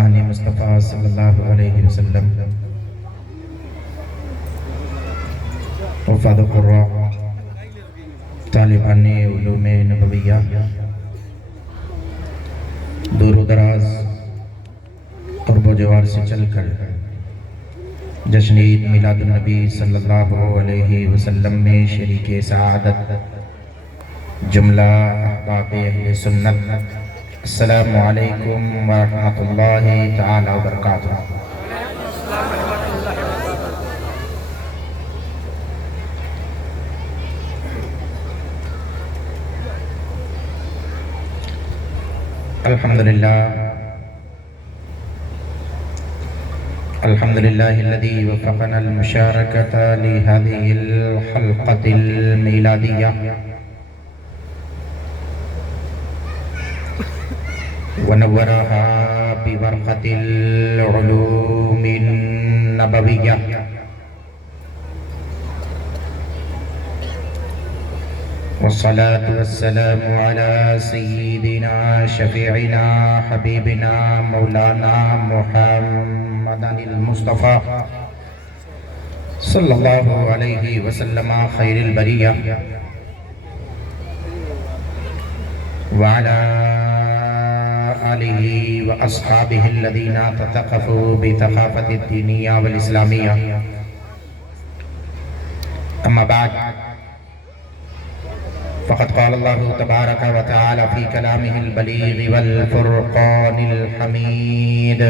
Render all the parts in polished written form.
اللہ نے مصطفیٰ صلی اللہ علیہ وسلم وفاد قرآ طالبان علوم نبویہ دور و دراز قرب و جوار سے چل کر جشن عید میلاد النبی صلی اللہ علیہ وسلم میں شریک سعادت جملہ احباب اہل سنت، السلام علیکم ورحمۃ اللہ تعالی وبرکاتہ۔ الحمدللہ الذي وفقنا المشاركة لهذه الحلقة الميلادية ونورها بورقة العلوم النبوية والصلاة والسلام على سيدنا شفيعنا حبيبنا مولانا محمد المصطفى صلى الله عليه وسلم خير البرية وعلى آله وأصحابه الذين تثقفوا بثقافة الدينية والإسلامية. أما بعد، فقد قال الله تبارك وتعالى في كلامه البليغ والفرقان الحميد: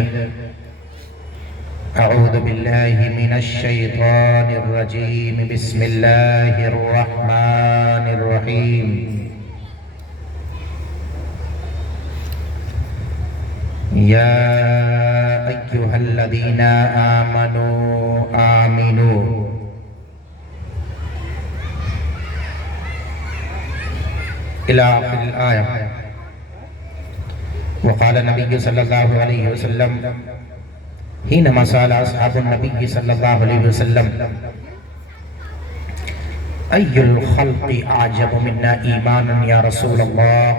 أعوذ بالله من الشيطان الرجيم، بسم الله الرحمن الرحيم. يا أيها الذين آمنوا آمنوا إلى آخر الآية. وقال النبي صلى الله عليه وسلم حينما سأل أصحاب النبي صلى الله عليه وسلم: أي الخلق أعجب منا إيمانا يا رسول الله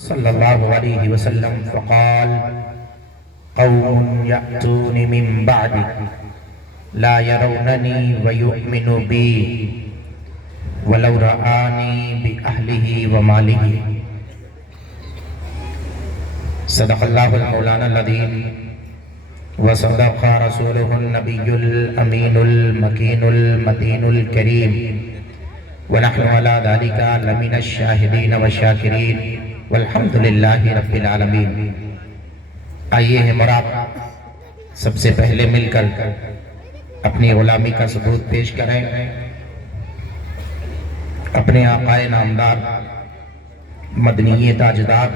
صلى الله عليه وسلم؟ فقال: قوم يأتون من بعدي لا يرونني ويؤمن بي ولو رآني بأهله وماله. صدق الله المولانا العظيم وصدق رسوله النبي الأمين المكين المتين الكريم، ونحن على ذلك لمن الشاهدين والشاكرين والحمد للہ رب العالمین. آئیے ہمارا سب سے پہلے مل کر اپنی غلامی کا ثبوت پیش کریں. اپنے آقا نامدار مدنی تاجدار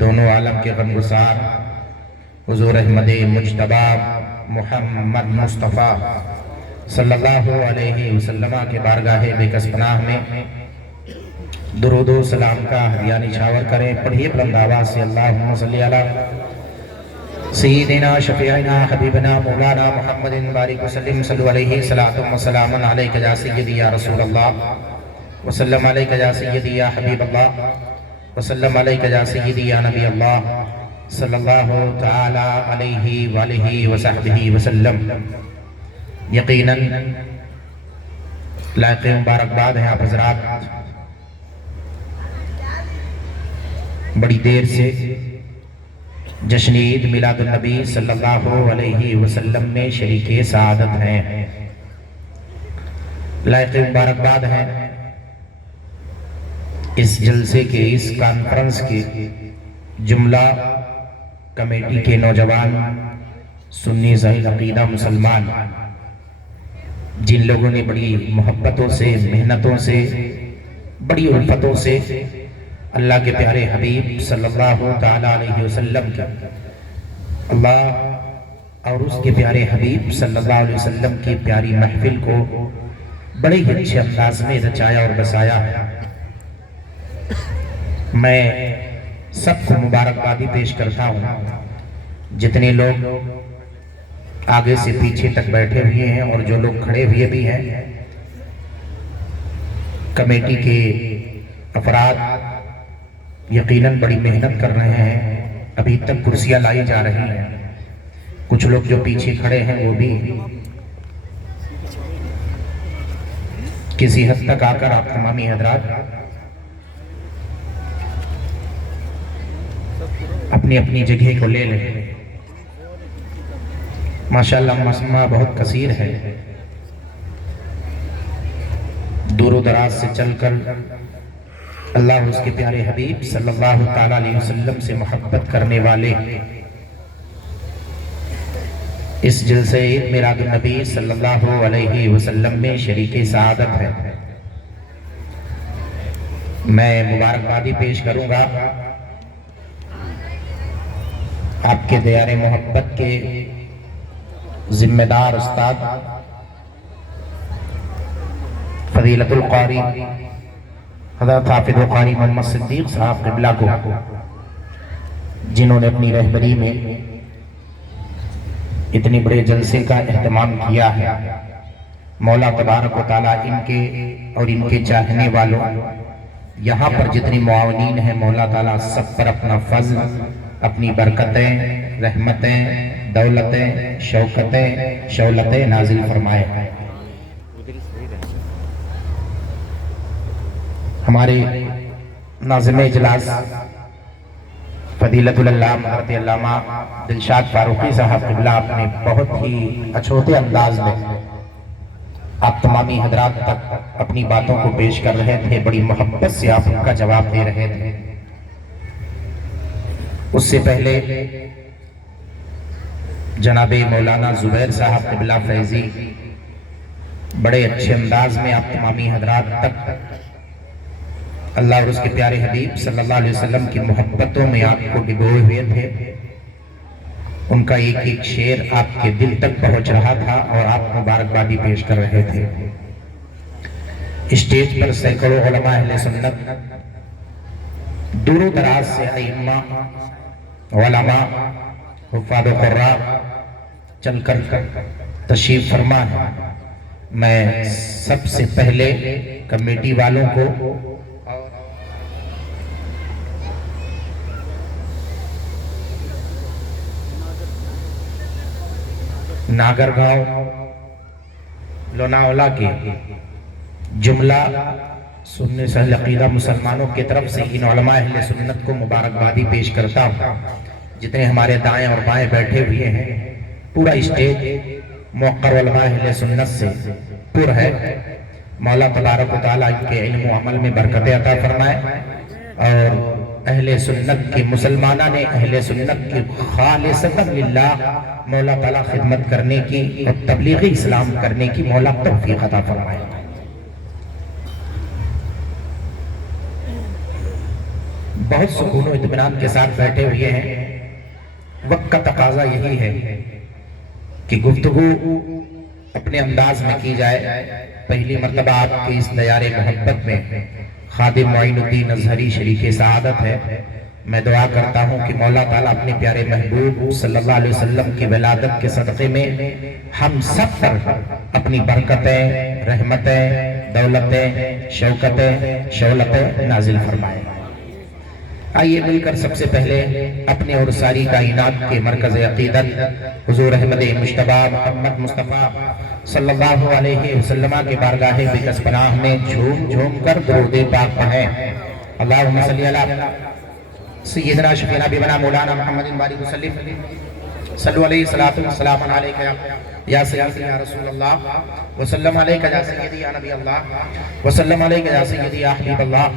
دونوں عالم کے غمگسار حضور احمد مجتبی محمد مصطفیٰ صلی اللہ علیہ وسلم کے بارگاہ بے کس پناہ میں درود و سلام کا ہدیہ نچھاور کریں. پڑھیے بلند آواز سے: اللہم صلی علی سیدنا شفیعنا حبیبنا مولانا محمد بارک وسلم صلی علیہ صلاۃ و سلام علیک یا سیدی یا رسول اللہ وسلم علیک یا سیدی یا حبیب اللہ وسلم علیک یا سیدی یا نبی اللہ صلی اللہ تعالی علیہ وآلہ وصحبہ وسلم. یقیناً لائق مبارکباد ہیں آپ حضرات. بڑی دیر سے جشن عید میلاد النبی صلی اللہ علیہ وسلم میں شریک سعادت ہیں، لائق مبارکباد ہیں. اس جلسے کے، اس کانفرنس کے جملہ کمیٹی کے نوجوان سنی ذہین عقیدہ مسلمان، جن لوگوں نے بڑی محبتوں سے، محنتوں سے، بڑی الفتوں سے اللہ کے پیارے حبیب صلی اللہ تعالیٰ علیہ وسلم کے، اللہ اور اس کے پیارے حبیب صلی اللہ علیہ وسلم کی پیاری محفل کو بڑے ہی اچھے انداز میں رچایا اور بسایا. میں سب کو مبارکبادی پیش کرتا ہوں، جتنے لوگ آگے سے پیچھے تک بیٹھے ہوئے ہیں اور جو لوگ کھڑے ہوئے بھی ہیں. کمیٹی کے افراد یقیناً بڑی محنت کر رہے ہیں ابھی تک کرسیاں لائی جا رہی ہیں. کچھ لوگ جو پیچھے کھڑے ہیں وہ بھی کسی حد تک آ کر آپ تمامی حضرات اپنی اپنی جگہ کو لے لیں. ماشاءاللہ مسمع بہت کثیر ہے. دور و دراز سے چل کر اللہ اور اس کے پیارے حبیب صلی اللہ تعالیٰ علیہ وسلم سے محبت کرنے والے اس جلسے عید میلاد النبی صلی اللہ علیہ وسلم میں شریک سعادت ہے. میں مبارکبادی پیش کروں گا آپ کے دیار محبت کے ذمہ دار استاد فضیلت القاری حضرت حافظ القاری محمد صدیق صاحب قبلہ کو، جنہوں نے اپنی رہبری میں اتنی بڑے جلسے کا اہتمام کیا ہے. مولا تبارک و تعالیٰ ان کے اور ان کے چاہنے والوں یہاں پر جتنی معاونین ہیں مولا تعالیٰ سب پر اپنا فضل، اپنی برکتیں، رحمتیں، دولتیں، شولتیں نازل فرمائے. ہمارے ناظم اجلاس فضیلت العلامہ حضرت علامہ دلشاد فاروقی صاحب قبلہ اپنے بہت ہی اچھوتے انداز میں آپ تمامی حضرات تک اپنی باتوں کو پیش کر رہے تھے. بڑی محبت سے آپ ان کا جواب دے رہے تھے. اس سے پہلے جناب مولانا زبیر صاحب قبلہ فیضی بڑے اچھے انداز میں آپ تمامی حضرات تک اللہ اور اس کے پیارے حبیب صلی اللہ علیہ وسلم کی محبتوں میں آپ کو ڈبوئے ہوئے تھے. ان کا ایک ایک شعر آپ کے دل تک پہنچ رہا تھا اور آپ مبارکبادی پیش کر رہے تھے. اسٹیج پر سینکڑوں علماء اہل سنت دور و دراز سے ائمہ، علماء، حفاظ و قراء چل کر تشریف فرما ہے. میں سب سے پہلے کمیٹی والوں کو ناگر گاؤں لوناولا کے جملہ سنی سہل عقیدہ مسلمانوں کی طرف سے ان علماء اہل سنت کو مبارکبادی پیش کرتا ہوں. جتنے ہمارے دائیں اور بائیں بیٹھے ہوئے ہیں پورا اسٹیج موقر علماء اہل سنت سے پر ہے. مولا تبارک و تعالیٰ ان کے علم و عمل میں برکت عطا فرمائے اور اہل سنت کے مسلمانہ نے اہل سنت کی خالصتاً للہ مولا تعالیٰ خدمت کرنے کی اور تبلیغ اسلام کرنے کی مولا توفیق عطا فرمائے. بہت سکون و اطمینان کے ساتھ بیٹھے ہوئے ہیں. وقت کا تقاضا یہی ہے کہ گفتگو اپنے انداز میں کی جائے. پہلی مرتبہ آپ کے اس دیار محبت میں خادم معین الدین اظہری شریک سعادت ہے. میں دعا کرتا ہوں کہ مولا تعالیٰ اپنے پیارے محبوب صلی اللہ علیہ وسلم کی ولادت کے صدقے میں ہم سب پر اپنی برکتیں، رحمتیں، دولتیں، شولتیں نازل فرمائے. آئیے مل کر سب سے پہلے اپنے اور ساری کائنات کے مرکز عقیدت حضور احمد مجتبی محمد مصطفیٰ صلی اللہ علیہ وسلم کے بارگاہ بکس پناہ میں جھوم جھوم کر درود پاک پڑھیں. اللہم صلی علی سیدنا شفینا بیبنا مولانا محمد بارک وسلم صلو علیہ الصلوۃ والسلام علیک یا سیدی یا رسول اللہ وسلم علیک یا سیدی یا نبی اللہ وسلم علیک یا سیدی یا حبیب اللہ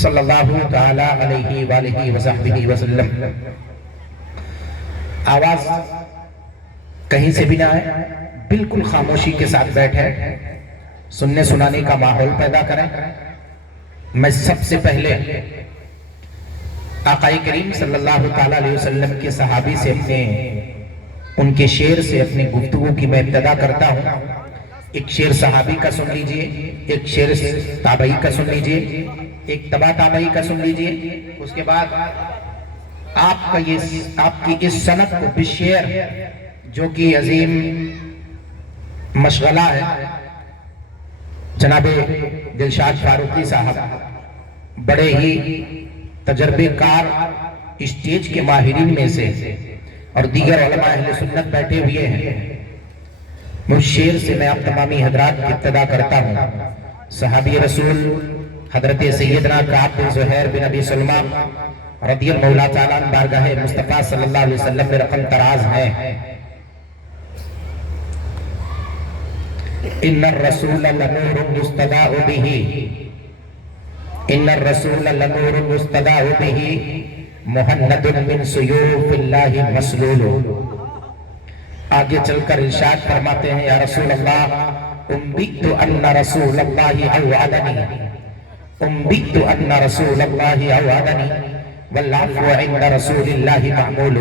صلی اللہ تعالی علیہ وآلہ وصحبہ وسلم. آواز کہیں سے بھی نہ آئے، بالکل خاموشی کے ساتھ بیٹھے، سننے سنانے کا ماحول پیدا کریں. میں سب سے پہلے آقا کریم صلی اللہ تعالی علیہ وسلم کے صحابی سے ان کے شعر سے اپنی گفتگو کی میں ابتدا کرتا ہوں. ایک شعر صحابی کا سن لیجئے، ایک شعر تابعی کا سن لیجئے، ایک تبع تابعی کا سن لیجئے. اس کے بعد آپ کی اس سند کو بالشعر جو کہ عظیم مشغلہ ہے جناب دلشاد فاروقی صاحب بڑے ہی تجربے کار اسٹیج کے ماہرین میں سے اور دیگر علماء اہل سنت بیٹھے ہوئے ہیں. مجھ شعر سے میں آپ تمامی حضرات کی ابتدا کرتا ہوں. صحابی رسول حضرت سیدنا کعب بن زہیر بن ابی سلمہ رضی اللہ تعالیٰ عنہ بارگاہ مصطفیٰ صلی اللہ علیہ وسلم میں رقم تراز ہے. ان الرسول لنور یستضاء به ان الرسول لنور یستضاء به مہند من سیوف اللہ مسلول. آگے چل کر ارشاد فرماتے ہیں یا رسول اللہ انبئت ان رسول اللہ اوعدنی انبئت ان رسول اللہ اوعدنی والعفو عند رسول اللہ معمول.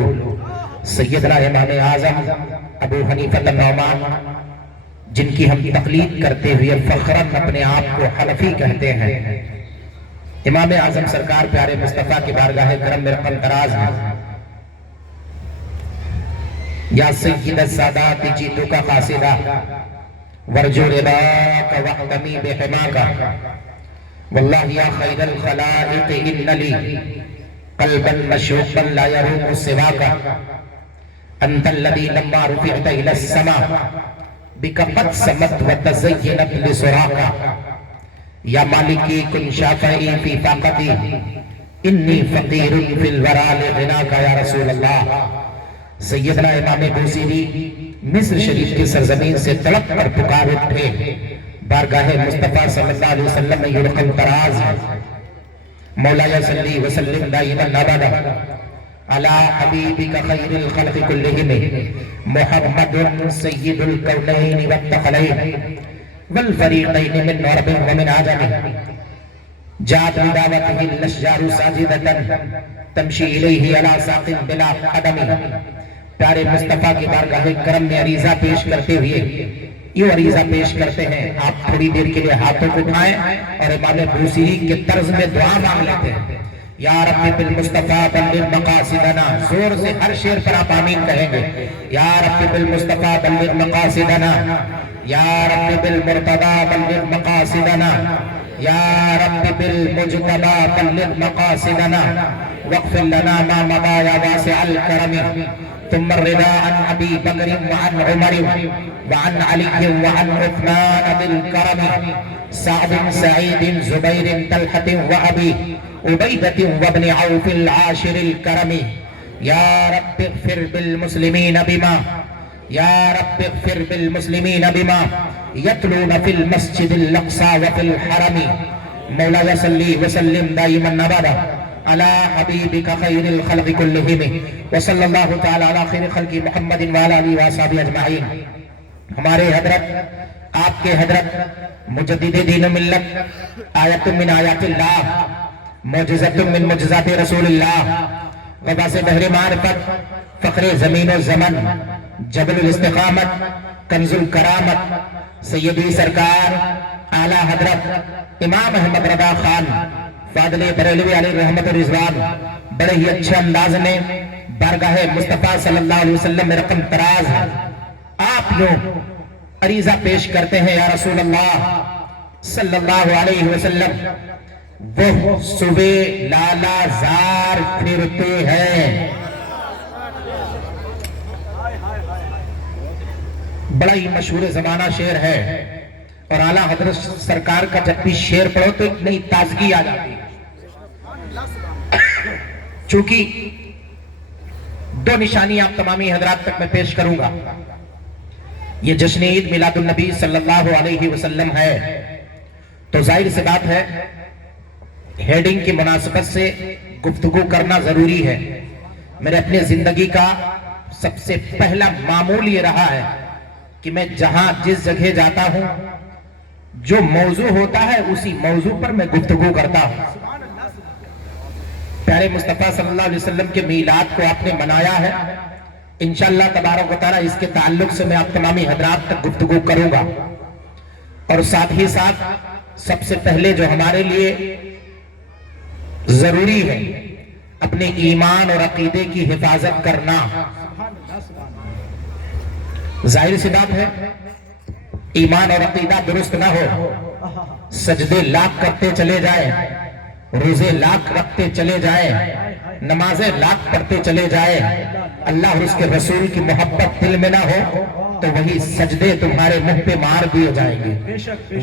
سیدنا امام اعظم ابو حنیفہ النعمان جن کی ہم تقلید کرتے ہوئے فخراً اپنے آپ کو حنفی کہتے ہیں، امام اعظم سرکار پیارے مصطفیٰ کی بارگاہ کرم میں رقم تراز ہے. یا سید السادات جیتو کا قاصدہ ورجو رضاک واحتمی بحماک واللہ یا خیر الخلائق ان لی قلبا مشوقا لا یروم سواک انت الذی لما رفعت الى السماء بک قد سمت وتزینت لسراک یا مالکی کن شافعی فی فاقتی انی فقیر فی الورا لغناک یا رسول اللہ. سیدنا امام بوصیری مصر شریف کی سرزمین سے تڑپ کر پکار اٹھے. بارگاہ مصطفیٰ صلی اللہ علیہ وسلم میں یہ رقم تراز ہے. مولا صلی وسلم دائما ابدا علی حبیبک خیر الخلق کلہم محمد سید الکونین والثقلین والفریقین من عرب ومن عجم جاءت بدعوته الاشجار ساجدة تمشی الیہ علی ساق بلا قدم. پیارے مصطفیٰ کی بارگاہ کرم میں عریضہ پیش کرتے ہوئے یہ عریضہ پیش کرتے ہیں. آپ تھوڑی دیر کے لیے ہاتھوں کو اٹھائیں اور امام بوصیری کے طرز میں دعا مانگ لیتے ہیں. یا رب بالمصطفیٰ بلغ مقاصدنا. زور سے ہر شعر پر آپ آمین کہیں گے. یا رب بالمصطفیٰ بلغ مقاصدنا یا رب بالمرتضی بلغ مقاصدنا یا رب بالمجتبی بلغ مقاصدنا واغفر لنا ما مضى يا واسع الكرم. ثم الرضا عن ابي بکر وعن عمر وعن علی وعن عثمان بالکرم سعد سعید زبیر طلحة وابی عبیدة وابن عوف العاشر الکرم. یا رب اغفر بالمسلمین بما یا رب اغفر بالمسلمین بما یتلون فی المسجد الاقصى وفی الحرم. مولا صلی وسلم دائما ابدا علی حبیبک خیر الخلق کلہم وصلی اللہ تعالی علی خیر خلق محمد وعلی آلہ وصحبہ اجمعین. ہمارے حضرت آپ کے حضرت مجدد دین و ملت آیت من آیات اللہ معجزت من معجزات رسول اللہ غباس بحر معرفت فخر زمین و زمن جبل الاستقامت کنز الکرامت سیدی سرکار اعلیٰ حضرت امام احمد رضا خان فاضل بریلوی علیہ رحمت و رضوان بڑے ہی اچھے انداز میں بارگاہ مصطفیٰ صلی اللہ علیہ وسلم میں رقم تراز ہے. آپ یوں عریضہ پیش کرتے ہیں یا رسول اللہ صلی اللہ علیہ وسلم وہ صبح لالا زار پھرتے ہیں. بڑا ہی مشہور زمانہ شعر ہے اور اعلیٰ حضرت سرکار کا جب بھی شعر پڑھو تو ایک نئی تازگی آ جاتی ہے. چونکہ دو نشانی آپ تمامی حضرات تک میں پیش کروں گا. یہ جشن عید میلاد النبی صلی اللہ علیہ وسلم ہے تو ظاہر سی بات ہے ہیڈنگ کی مناسبت سے گفتگو کرنا ضروری ہے. میرے اپنے زندگی کا سب سے پہلا معمول یہ رہا ہے کہ میں جہاں جس جگہ جاتا ہوں جو موضوع ہوتا ہے اسی موضوع پر میں گفتگو کرتا ہوں. پیارے مصطفیٰ صلی اللہ علیہ وسلم کے میلاد کو آپ نے منایا ہے. انشاءاللہ تبارک و تعالی اس کے تعلق سے میں آپ تمامی حضرات تک گفتگو کروں گا اور ساتھ ہی ساتھ سب سے پہلے جو ہمارے لیے ضروری ہے اپنے ایمان اور عقیدے کی حفاظت کرنا. ظاہر سی بات ہے ایمان اور عقیدہ درست نہ ہو سجدے لاکھ کرتے چلے جائیں روزے لاکھ رکھتے چلے جائیں، نمازیں لاکھ پڑھتے چلے جائیں، اللہ اور اس کے رسول کی محبت دل میں نہ ہو تو وہی سجدے تمہارے منہ پہ مار دیے جائیں گے،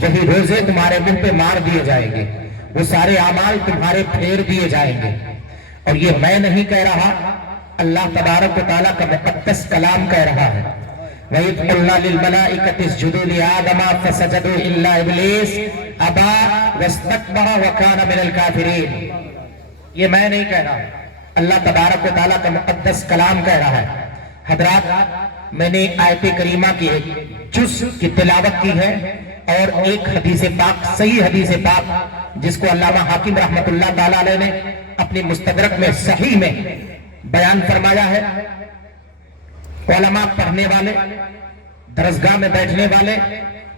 وہی روزے تمہارے منہ پہ مار دیے جائیں گے، وہ سارے اعمال تمہارے پھیر دیے جائیں گے۔ اور یہ میں نہیں کہہ رہا، اللہ تبارک و تعالیٰ کا مقدس کلام کہہ رہا ہے۔ وَإِذْ قُلْنَا لِلْمَلَائِكَةِ اسْجُدُوا لِآدَمَ فَسَجَدُوا إِلَّا إِبْلِيسَ أَبَىٰ وَاسْتَكْبَرَ وَكَانَ مِنَ الْكَافِرِينَ۔ یہ میں نہیں کہہ رہا، اللہ تبارک و تعالیٰ کا مقدس کلام کہہ رہا ہے۔ حضرات، میں نے آیت کریمہ کی ایک جز کی تلاوت کی ہے اور ایک حدیث پاک، صحیح حدیث پاک، جس کو علامہ حاکم رحمت اللہ تعالیٰ علیہ نے اپنی مستدرک میں صحیح میں بیان فرمایا ہے۔ علماء پڑھنے والے، درسگاہ میں بیٹھنے والے،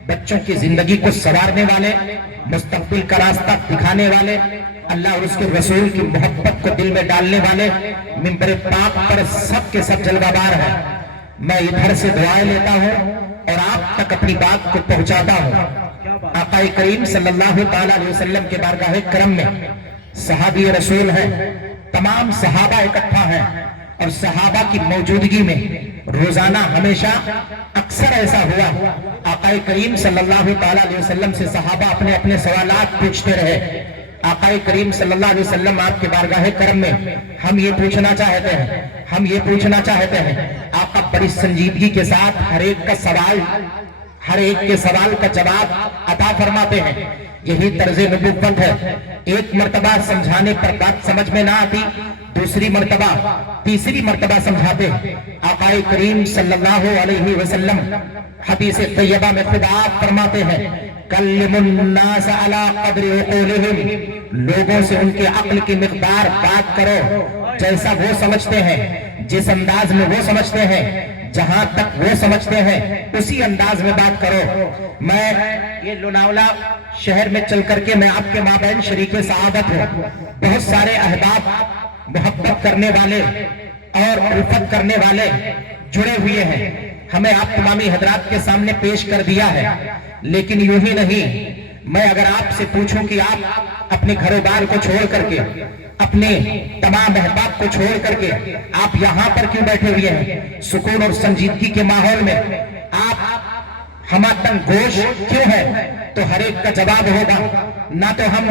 بچوں کی زندگی کو سنوارنے والے، مستقبل کا راستہ دکھانے والے، اللہ اور اس کے رسول کی محبت کو دل میں ڈالنے والے، منبر پاک پر سب کے سب جلوہ بار ہیں۔ میں ادھر سے دعائیں لیتا ہوں اور آپ تک اپنی بات کو پہنچاتا ہوں۔ آقا کریم صلی اللہ تعالیٰ علیہ وسلم کے بارگاہ کرم میں صحابی رسول ہیں، تمام صحابہ اکٹھا ہیں، اور صحابہ کی موجودگی میں روزانہ ہمیشہ اکثر ایسا ہوا، آقا کریم صلی اللہ تعالیٰ علیہ وسلم سے صحابہ اپنے اپنے سوالات پوچھتے رہے۔ آقا کریم صلی اللہ علیہ وسلم آپ کے بارگاہ کرم میں ہم یہ پوچھنا چاہتے ہیں، آقا بڑی سنجیدگی کے ساتھ ہر ایک کے سوال کا جواب عطا فرماتے ہیں۔ یہی طرز نبوت ہے۔ ایک مرتبہ سمجھانے پر بات سمجھ میں نہ آتی، دوسری مرتبہ، تیسری مرتبہ سمجھاتے۔ آقا کریم صلی اللہ علیہ وسلم حدیث طیبہ میں خود آپ فرماتے ہیں، کلم الناس علی قدر عقولہم، لوگوں سے ان کے عقل کی مقدار بات کرو، جیسا وہ سمجھتے ہیں، جس انداز میں وہ سمجھتے ہیں، جہاں تک وہ سمجھتے ہیں اسی انداز میں بات کرو۔ میں یہ لوناولا شہر میں چل کر کے میں آپ کے مابین شریک سعادت ہوں۔ بہت سارے احباب محبت کرنے والے اور الفت کرنے والے جڑے ہوئے ہیں، ہمیں آپ تمامی حضرات کے سامنے پیش کر دیا ہے، لیکن یوں ہی نہیں، میں اگر آپ سے پوچھوں کہ آپ اپنے گھر و بار کو چھوڑ کر کے، اپنے تمام احباب کو چھوڑ کر کے آپ یہاں پر کیوں بیٹھے ہوئے ہیں؟ سکون اور سنجیدگی کے ماحول میں آپ ہمہ تنگ گوش کیوں ہے؟ تو ہر ایک کا جواب ہوگا، نہ تو ہم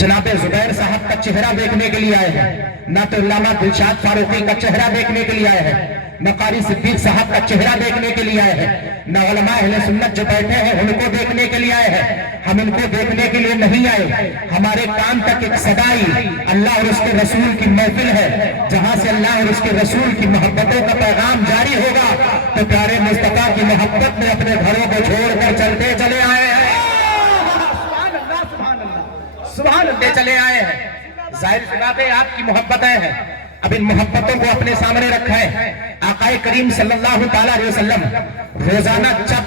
جناب زبیر صاحب کا چہرہ دیکھنے کے لیے آئے ہیں، نہ تو علامہ دلشاد فاروقی کا چہرہ دیکھنے کے لیے آئے ہیں، نہ قاری صدیق صاحب کا چہرہ دیکھنے کے لیے آئے ہیں، نہ علماء اہل سنت جو بیٹھے ہیں ان کو دیکھنے کے لیے آئے ہیں۔ ہم ان کو دیکھنے کے لیے نہیں آئے، ہمارے کان تک ایک صدائی اللہ اور اس کے رسول کی محفل ہے، جہاں سے اللہ اور اس کے رسول کی محبتوں کا پیغام جاری ہوگا، تو پیارے مصطفیٰ کی محبت میں اپنے گھروں کو چھوڑ کر چلتے چلے آئے ہیں، چلے آئے ہیں۔ ظاہر سی بات ہے آپ کی محبتیں ہیں، اب ان محبتوں کو اپنے سامنے رکھا ہے۔ آقا کریم صلی اللہ تعالیٰ علیہ وسلم روزانہ جب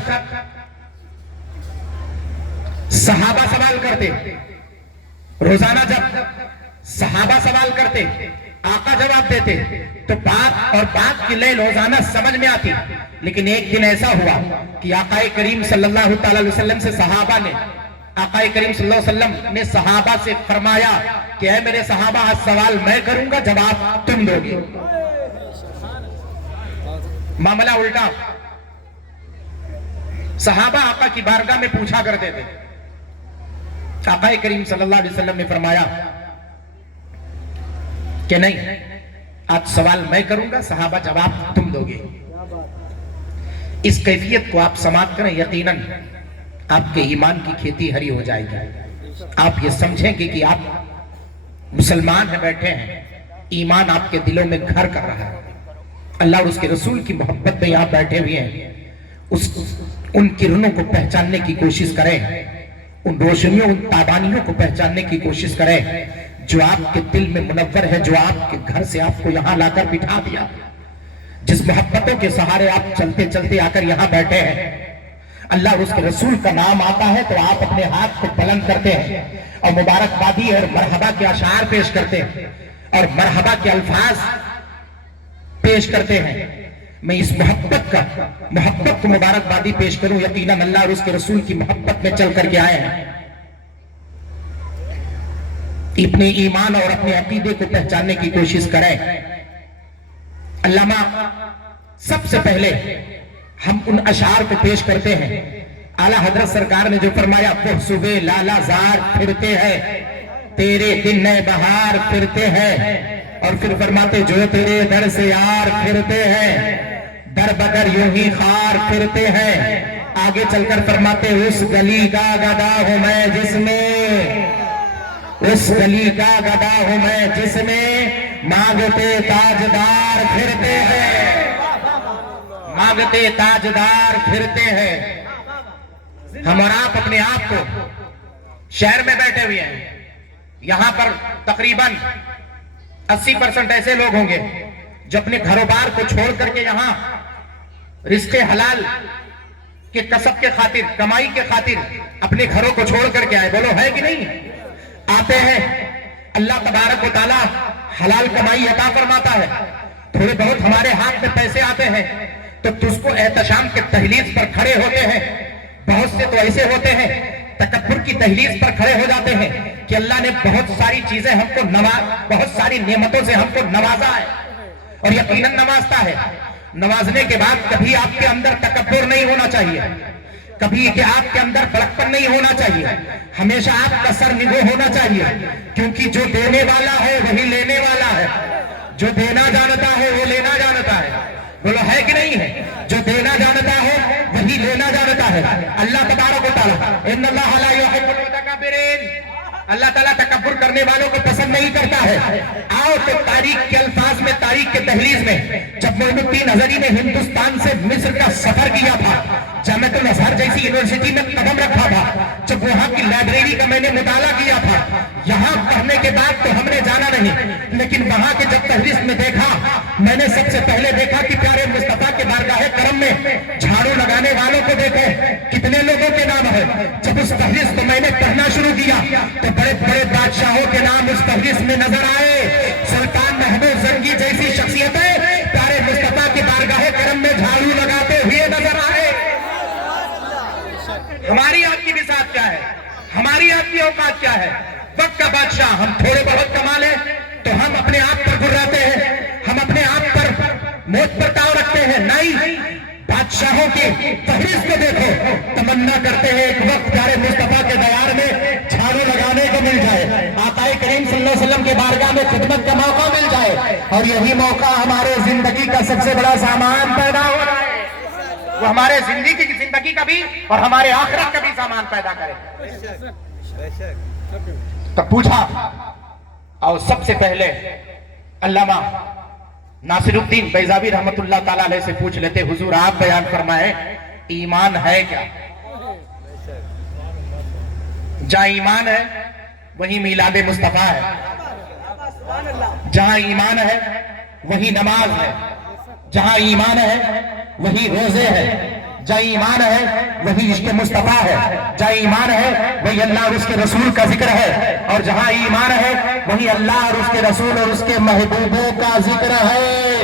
صحابہ سوال کرتے، روزانہ جب صحابہ سوال کرتے، آقا جواب دیتے، تو بات اور بات کی لے روزانہ سمجھ میں آتی۔ لیکن ایک دن ایسا ہوا کہ آقا کریم صلی اللہ تعالیٰ علیہ وسلم سے صحابہ نے، آقا کریم صلی اللہ علیہ وسلم نے صحابہ سے فرمایا کہ اے میرے صحابہ، آج سوال میں کروں گا، جواب تم دو گے۔ معاملہ الٹا، صحابہ آقا کی بارگاہ میں پوچھا کرتے تھے، آقا کریم صلی اللہ علیہ وسلم نے فرمایا کہ نہیں، آج سوال میں کروں گا، صحابہ جواب تم دو گے۔ اس کیفیت کو آپ سماعت کریں، یقیناً آپ کے ایمان کی کھیتی ہری ہو جائے گی۔ آپ یہ سمجھیں گے کہ آپ مسلمان ہیں، بیٹھے ہیں، ایمان آپ کے دلوں میں گھر کر رہا ہے، اللہ اور اس کے رسول کی محبت میں آپ بیٹھے ہوئے ہیں۔ ان کرنوں کو پہچاننے کی کوشش کریں، ان روشنیوں، ان تابانیوں کو پہچاننے کی کوشش کریں جو آپ کے دل میں منور ہے، جو آپ کے گھر سے آپ کو یہاں لا کر بٹھا دیا، جس محبتوں کے سہارے آپ چلتے چلتے آ کر یہاں بیٹھے ہیں۔ اللہ اور اس کے رسول کا نام آتا ہے تو آپ اپنے ہاتھ کو بلند کرتے ہیں اور مبارکبادی اور مرحبا کے اشعار پیش کرتے ہیں اور مرحبا کے الفاظ پیش کرتے ہیں۔ میں اس محبت کو مبارکبادی پیش کروں، یقیناً اللہ اور اس کے رسول کی محبت میں چل کر کے آئے ہیں۔ اپنے ایمان اور اپنے عقیدے کو پہچاننے کی کوشش کریں۔ علامہ سب سے پہلے ہم ان اشعار کو پیش کرتے ہیں۔ اعلیٰ حضرت سرکار نے جو فرمایا، وہ صبح لالا زار پھرتے ہیں، تیرے دن نئے بہار پھرتے ہیں، اور پھر فرماتے جو تیرے در سے یار پھرتے ہیں، در بدر یوں ہی خار پھرتے ہیں۔ آگے چل کر فرماتے اس گلی کا گدا ہوں میں جس میں، اس گلی کا گدا ہوں میں جس میں مانگتے تاجدار پھرتے ہیں، مانگتے تاجدار پھرتے ہیں۔ ہم اور آپ اپنے آپ کو شہر میں بیٹھے ہوئے ہیں، یہاں پر تقریباً 80% ایسے لوگ ہوں گے جو اپنے گھروں بار کو چھوڑ کر کے یہاں رزق حلال کے کسب کے خاطر، کمائی کے خاطر اپنے گھروں کو چھوڑ کر کے آئے۔ بولو ہے کہ نہیں؟ آتے ہیں، اللہ تبارک و تعالی حلال کمائی عطا فرماتا ہے، تھوڑے بہت ہمارے ہاتھ میں پیسے آتے ہیں تو تجھ کو احتشام کے دہلیز پر کھڑے ہوتے ہیں۔ بہت سے تو ایسے ہوتے ہیں تکبر کی دہلیز پر کھڑے ہو جاتے ہیں کہ اللہ نے بہت ساری چیزیں ہم کو بہت ساری نعمتوں سے ہم کو نوازا ہے، اور یقیناً نوازتا ہے۔ نوازنے کے بعد کبھی آپ کے اندر تکبر نہیں ہونا چاہیے، کبھی کہ آپ کے اندر بڑکپن نہیں ہونا چاہیے، ہمیشہ آپ کا سر نگو ہونا چاہیے، کیونکہ جو دینے والا ہے وہی لینے والا ہے، جو دینا جانتا ہے وہ لینا جانتا ہے۔ بولو ہے کہ نہیں ہے؟ جو دینا جانتا ہے وہی لینا جانتا ہے۔ اللہ تبارک و تعالی ان اللہ لا یحب المتکبرین، اللہ تعالیٰ تکبر کرنے والوں کو پسند نہیں کرتا ہے۔ آؤ تو تاریخ کے الفاظ میں، تاریخ کے دہلیز میں، جب معین الدین ازہری نے ہندوستان سے مصر کا سفر کیا تھا، جامعۃ الازہر جیسی یونیورسٹی میں قدم رکھا تھا، جب وہاں کی لائبریری کا میں نے مطالعہ کیا تھا، یہاں پڑھنے کے بعد تو ہم نے جانا نہیں، لیکن وہاں کے جب فہرست میں دیکھا، میں نے سب سے پہلے دیکھا کہ پیارے مصطفیٰ کے بارگاہ کرم میں جھاڑو لگانے والوں کو دیکھو کتنے لوگوں کے نام ہے۔ جب اس فہرست کو میں نے پڑھنا شروع کیا تو بڑے بڑے بادشاہوں کے نام اس فہرست میں نظر آئے۔ سلطان محمود زنگی جیسی شخصیتیں پیارے مصطفیٰ کے بارگاہ کرم میں جھاڑو لگاتے ہوئے نظر آئے۔ ہماری آپ کی بساط کیا ہے؟ ہماری آپ کی اوقات کیا ہے؟ وقت کا بادشاہ ہم تھوڑے بہت کما لیں تو ہم اپنے آپ پر گراتے ہیں، ہم اپنے آپ پر موت پر تاؤ رکھتے ہیں۔ نہیں، بادشاہوں کی فہرست کو دیکھو، تمنا کرتے ہیں ایک وقت پیارے مصطفیٰ کے دیار میں جھاڑو لگانے کو مل جائے، آقا کریم صلی اللہ علیہ وسلم کے بارگاہ میں خدمت کا موقع مل جائے، اور یہی موقع ہمارے زندگی کا سب سے بڑا سامان پیدا ہو رہا ہے، وہ ہمارے زندگی کا بھی اور ہمارے آخرت کا بھی سامان پیدا کرے۔ تو پوچھا، اور سب سے پہلے علامہ ناصر الدین بیضاوی رحمت اللہ تعالیٰ علیہ سے پوچھ لیتے، حضور آپ بیان فرمائے ایمان ہے کیا؟ جہاں ایمان ہے وہی میلاد مصطفیٰ ہے، جہاں ایمان ہے وہی نماز ہے، جہاں ایمان ہے وہی روزے ہے، جہاں ایمان ہے وہی عشق مصطفیٰ ہے، جہاں ایمان ہے وہی اللہ اور اس کے رسول کا ذکر ہے، اور جہاں ایمان ہے وہی اللہ اور اس کے رسول اور اس کے محبوبوں کا ذکر ہے۔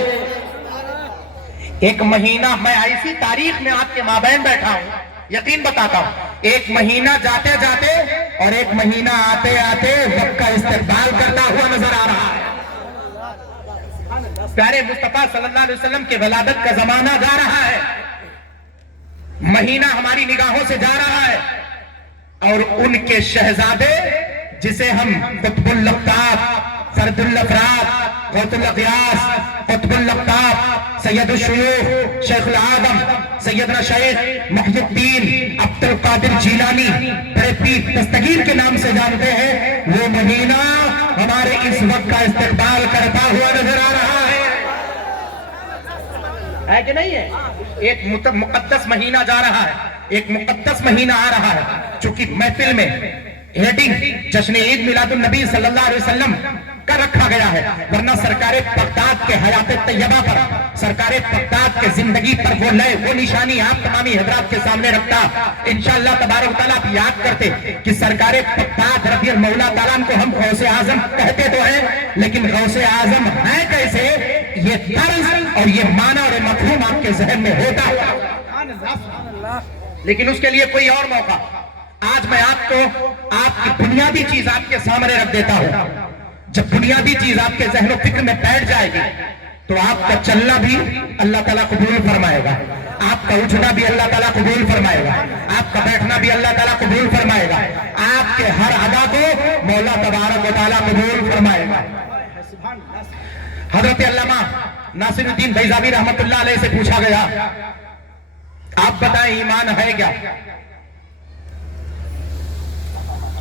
ایک مہینہ میں ایسی تاریخ میں آپ کے مابین بیٹھا ہوں، یقین بتاتا ہوں، ایک مہینہ جاتے جاتے اور ایک مہینہ آتے آتے وقت کا استقبال کرتا ہوا نظر آ رہا ہے۔ پیارے مصطفیٰ صلی اللہ علیہ وسلم کے ولادت کا زمانہ جا رہا ہے، مہینہ ہماری نگاہوں سے جا رہا ہے، اور ان کے شہزادے جسے ہم قطب الاقطاب، فرد الافراد، غوث الاغیاث، قطب الاقطاب، سید الشیوخ، شیخ العالم، سیدنا شیخ محی الدین عبد القادر جیلانی بڑے پیر دستگیر کے نام سے جانتے ہیں، وہ مہینہ ہمارے اس وقت کا استقبال کرتا ہوا نظر آ رہا ہے کہ نہیں ہے؟ ایک مقدس مہینہ جا رہا ہے، ایک مقدس مہینہ آ رہا ہے، چونکہ محفل میں ہیڈنگ جشن عید میلاد النبی صلی اللہ علیہ وسلم کا رکھا گیا ہے، ورنہ سرکار بغداد کے حیات طیبہ پر، سرکار بغداد کے زندگی پر وہ لئے، وہ نشانی آپ تمامی حضرات کے سامنے رکھتا۔ انشاءاللہ تبارک تعالیٰ آپ یاد کرتے کہ سرکار بغداد رضی اللہ تعالیٰ کو ہم غوث اعظم کہتے تو ہیں، لیکن غوث اعظم ہے کیسے، یہ طرز اور یہ معنی اور مفہوم آپ کے ذہن میں ہوتا ہے، لیکن اس کے لیے کوئی اور موقع، آج میں آپ کو آپ کی بنیادی چیز آپ کے سامنے رکھ دیتا ہوں. جب بنیادی چیز آپ کے ذہن و فکر میں بیٹھ جائے گی تو آپ کا چلنا بھی اللہ تعالیٰ قبول فرمائے گا, آپ کا اٹھنا بھی اللہ تعالیٰ قبول فرمائے گا, آپ کا بیٹھنا بھی اللہ تعالیٰ قبول فرمائے گا, آپ کے ہر ادا کو مولا تبارک و تعالیٰ قبول فرمائے گا. حضرت علامہ ناصر الدین بیضاوی رحمت اللہ علیہ سے پوچھا گیا, آپ بتائیں ایمان ہے کیا؟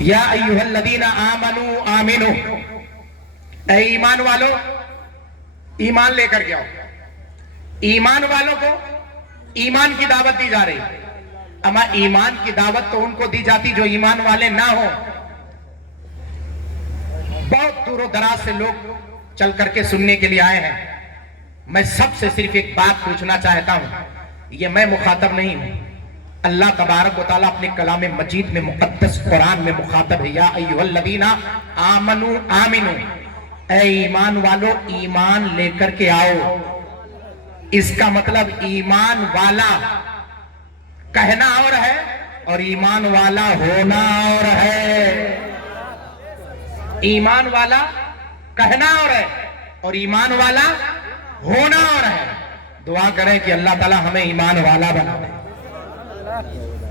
یا ایھا الذین آمنوا آمنوا, اے ایمان والو ایمان لے کر کے آؤ. ایمان والوں کو ایمان کی دعوت دی جا رہی, اما ایمان کی دعوت تو ان کو دی جاتی جو ایمان والے نہ ہوں. بہت دور و دراز سے لوگ چل کر کے سننے کے لیے آئے ہیں. میں سب سے صرف ایک بات پوچھنا چاہتا ہوں, یہ میں مخاطب نہیں ہوں, اللہ تبارک و تعالیٰ اپنے کلام مجید میں مقدس قرآن میں مخاطب ہے. یا ایھا الذین آمنوا آمنوا, اے ایمان والو ایمان لے کر کے آؤ. اس کا مطلب ایمان والا کہنا اور ہے اور ایمان والا ہونا اور ہے. ایمان والا کہنا اور ہے اور ایمان والا ہونا اور ہے. دعا کریں کہ اللہ تعالیٰ ہمیں ایمان والا بنا دے.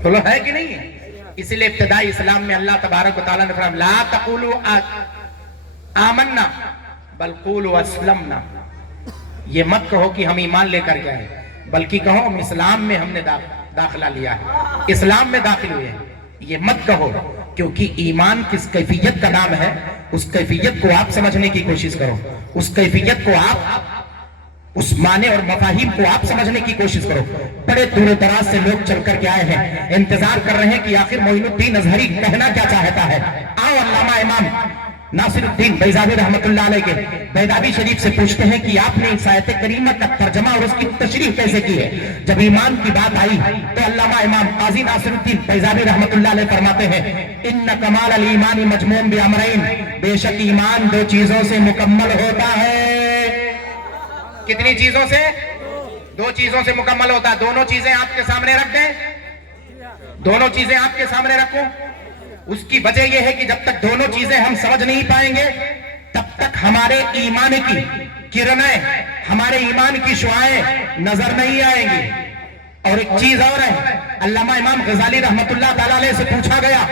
تو لو ہے کہ نہیں ہے؟ اسی لئے ابتدائی اسلام میں اللہ تبارک و تعالیٰ نے فرمایا لا تقولوا آمنا بل قولوا اسلمنا. یہ مت کہو کہ ہم ایمان لے کر گئے, بلکہ کہو ہم اسلام میں ہم نے داخلہ لیا ہے, اسلام میں داخل ہوئے ہیں. یہ مت کہو, کیونکہ ایمان کس کیفیت کا نام ہے اس کیفیت کو آپ سمجھنے کی کوشش کرو, اس کیفیت کو آپ اس معنی اور مفاہیم کو آپ سمجھنے کی کوشش کرو. بڑے دور و دراز سے لوگ چل کر کے آئے ہیں, انتظار کر رہے ہیں کہ آخر معین الدین اظہری کہنا کیا چاہتا ہے. آؤ علامہ امام ناصر الدین بیضاوی رحمت اللہ علیہ کے بیضاوی شریف سے پوچھتے ہیں کہ آپ نے اس آیت کریمہ کا ترجمہ اور اس کی تشریح کیسے کی ہے. جب ایمان کی بات آئی تو علامہ امام قاضی ناصر الدین بیضاوی رحمت اللہ علیہ فرماتے ہیں ان کمال الایمان مجموع بامرین, بے شک ایمان دو چیزوں سے مکمل ہوتا ہے. کتنی چیزوں سے؟ دو چیزوں سے مکمل ہوتا ہے. دونوں چیزیں آپ کے سامنے رکھ دیں, دونوں چیزیں آپ کے سامنے رکھوں. اس کی وجہ یہ ہے کہ جب تک دونوں چیزیں ہم سمجھ نہیں پائیں گے تب تک ہمارے ایمان کی کرنیں, ہمارے ایمان کی شعائیں نظر نہیں آئیں گی. اور ایک چیز اور ہے, علامہ امام غزالی رحمت اللہ تعالیٰ علیہ سے پوچھا گیا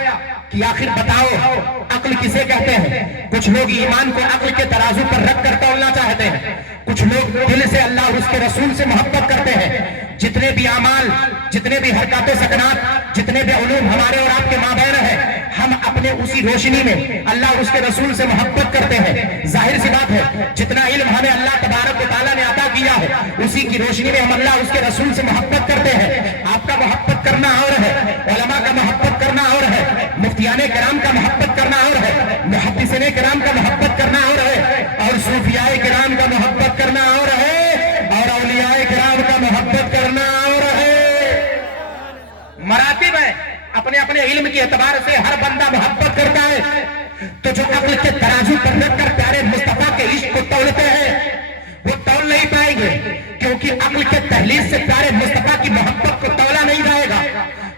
کہ آخر بتاؤ عقل کسے کہتے ہیں؟ کچھ لوگ ایمان کو عقل کے ترازو پر رکھ کر تولنا چاہتے ہیں, کچھ لوگ دل سے اللہ اور اس کے رسول سے محبت کرتے ہیں. جتنے بھی اعمال, جتنے بھی حرکات و سکنات, جتنے بھی علوم ہمارے اور آپ کے مابین ہیں, ہم اپنے اسی روشنی میں اللہ اور اس کے رسول سے محبت کرتے ہیں. ظاہر سی بات ہے, جتنا علم ہمیں اللہ تبارک و تعالیٰ نے عطا کیا ہے اسی کی روشنی میں ہم اللہ اور اس کے رسول سے محبت کرتے ہیں. آپ کا محبت کرنا اور ہے, علماء کا محبت کرنا اور ہے, مفتیان کرام کا محبت کرنا اور ہے, محدثین کرام کا محبت کرنا اور ہے, اور صوفیاء کرام کا محبت کرنا اور ہے, اور اولیاء کرام کا محبت کرنا اور ہے. مراتب ہے, اپنے اپنے علم کے اعتبار سے ہر بندہ محبت کرتا ہے. تو جو عقل کے ترازو پر رکھ کر پیارے مصطفیٰ کے عشق کو تولتے ہیں وہ تول نہیں پائیں گے, کیونکہ عقل کے تحلیل سے پیارے مصطفیٰ کی محبت کو تولا نہیں جائے گا.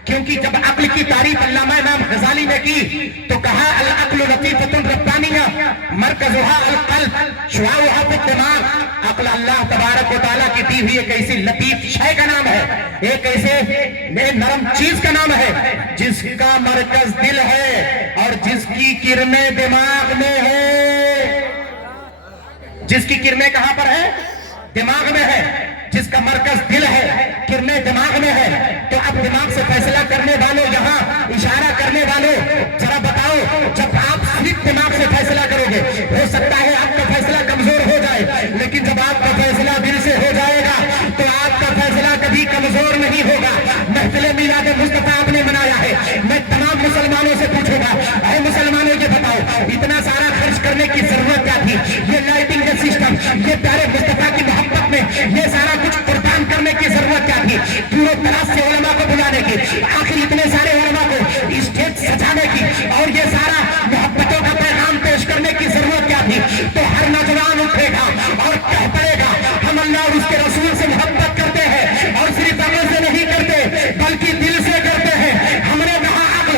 کیونکہ جب عقل کی تعریف علامہ امام غزالی نے کی تو کہا العقل لطیفۃ ربانیہ مرکزها القلب شعاعها فی الدماغ. عقل اللہ تبارک و تعالیٰ کی دی ہوئی ایک ایسی لطیف شے کا نام ہے, ایک ایسے نرم چیز کا نام ہے جس کا مرکز دل ہے اور جس کی کرنیں دماغ میں ہے. جس کی کرنیں کہاں پر ہے؟ دماغ میں ہے. جس کا مرکز دل ہے, کرنیں دماغ میں ہے. تو اب دماغ سے فیصلہ کرنے والوں, یہاں اشارہ کرنے والوں, ذرا بتاؤ جب آپ صرف دماغ سے فیصلہ کرو گے ہو سکتا ہے آپ کا فیصلہ کمزور ہو جائے, لیکن جب آپ کا فیصلہ دل سے ہو جائے گا تو آپ کا فیصلہ کبھی کمزور نہیں ہوگا. محفل میلاد مصطفیٰ آپ نے منایا ہے, میں تمام مسلمانوں سے پوچھوں گا, اے مسلمانوں یہ بتاؤ اتنا سارا خرچ کرنے کی ضرورت کیا تھی؟ یہ لائٹنگ کا سسٹم, یہ پیارے مصطفیٰ کی محبت میں یہ سارا کچھ قربان کرنے کی ضرورت کیا تھی؟ دور و دراز سے علماء کو بلانے کی, آخر اتنے سارے علماء کو اسٹیج سجانے کی اور یہ سارا محبتوں کا پیغام پیش کرنے کی ضرورت کیا تھی؟ تو ہر نوجوان اٹھے گا اور کہہ پڑے گا ہم اللہ اور اس کے رسول سے محبت کرتے ہیں, اور صرف عقل سے نہیں کرتے بلکہ دل سے کرتے ہیں. ہم نے کہا عقل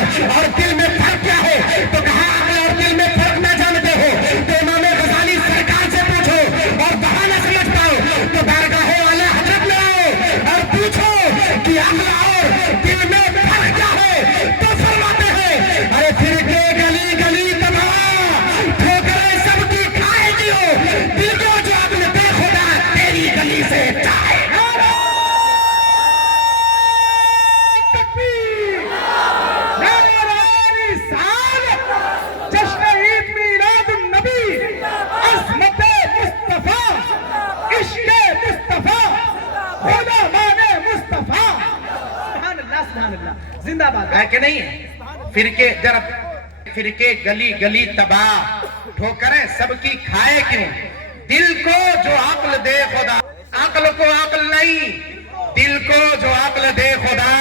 زندہ باد ہے کہ نہیں ہے؟ فرقے گلی گلی تباہ، ٹھوکریں سب کی کھائے کیوں؟ دل کو جو عقل دے خدا، عقل کو عقل نہیں، دل کو جو عقل دے خدا،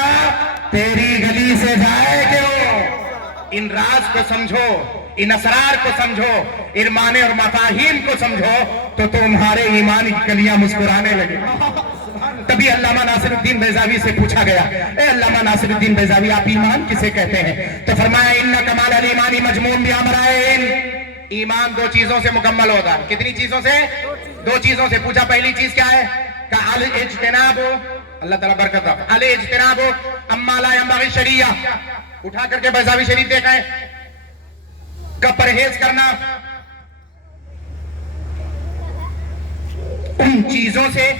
تیری گلی سے جائے کیوں؟ ان راز کو سمجھو، ان اسرار کو سمجھو، ان معنی اور مفاہیم کو سمجھو تو تمہارے ایمان کی کلیاں مسکرانے لگے۔ تبھی علامہ ناصر الدین بیضاوی سے پوچھا گیا، اے علامہ ناصر الدین بیضاوی آپ ایمان کسے کہتے ہیں؟ تو فرمایا ان کمال الایمان مجموع بامرین، ایمان دو چیزوں سے مکمل ہوگا۔ کتنی چیزوں سے؟ دو چیزوں سے۔ پوچھا پہلی چیز کیا ہے؟ کہا الاجتناب، اللہ تعالیٰ برکت دے، الاجتناب اما لا ينبغي الشریعہ، اٹھا کر کے بیضاوی شریف دیکھا ہے کا پرہیز کرنا ان چیزوں سے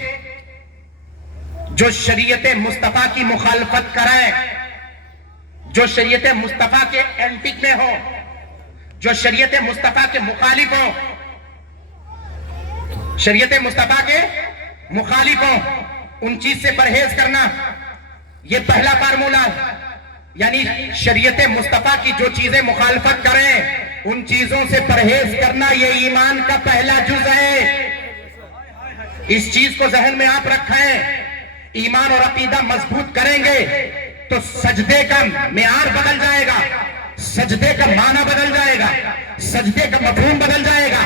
جو شریعت مصطفیٰ کی مخالفت کریں، جو شریعت مصطفیٰ کے اینٹک میں ہو، جو شریعت مصطفیٰ کے مخالف ہو، شریعت مصطفیٰ کے مخالف ہو، ان چیز سے پرہیز کرنا، یہ پہلا فارمولہ ہے۔ یعنی شریعت مصطفیٰ کی جو چیزیں مخالفت کریں ان چیزوں سے پرہیز کرنا، یہ ایمان کا پہلا جز ہے۔ اس چیز کو ذہن میں آپ رکھیں، ایمان اور عقیدہ مضبوط کریں گے تو سجدے کا معیار بدل جائے گا، سجدے کا معنی بدل جائے گا، سجدے کا مفہوم بدل جائے گا۔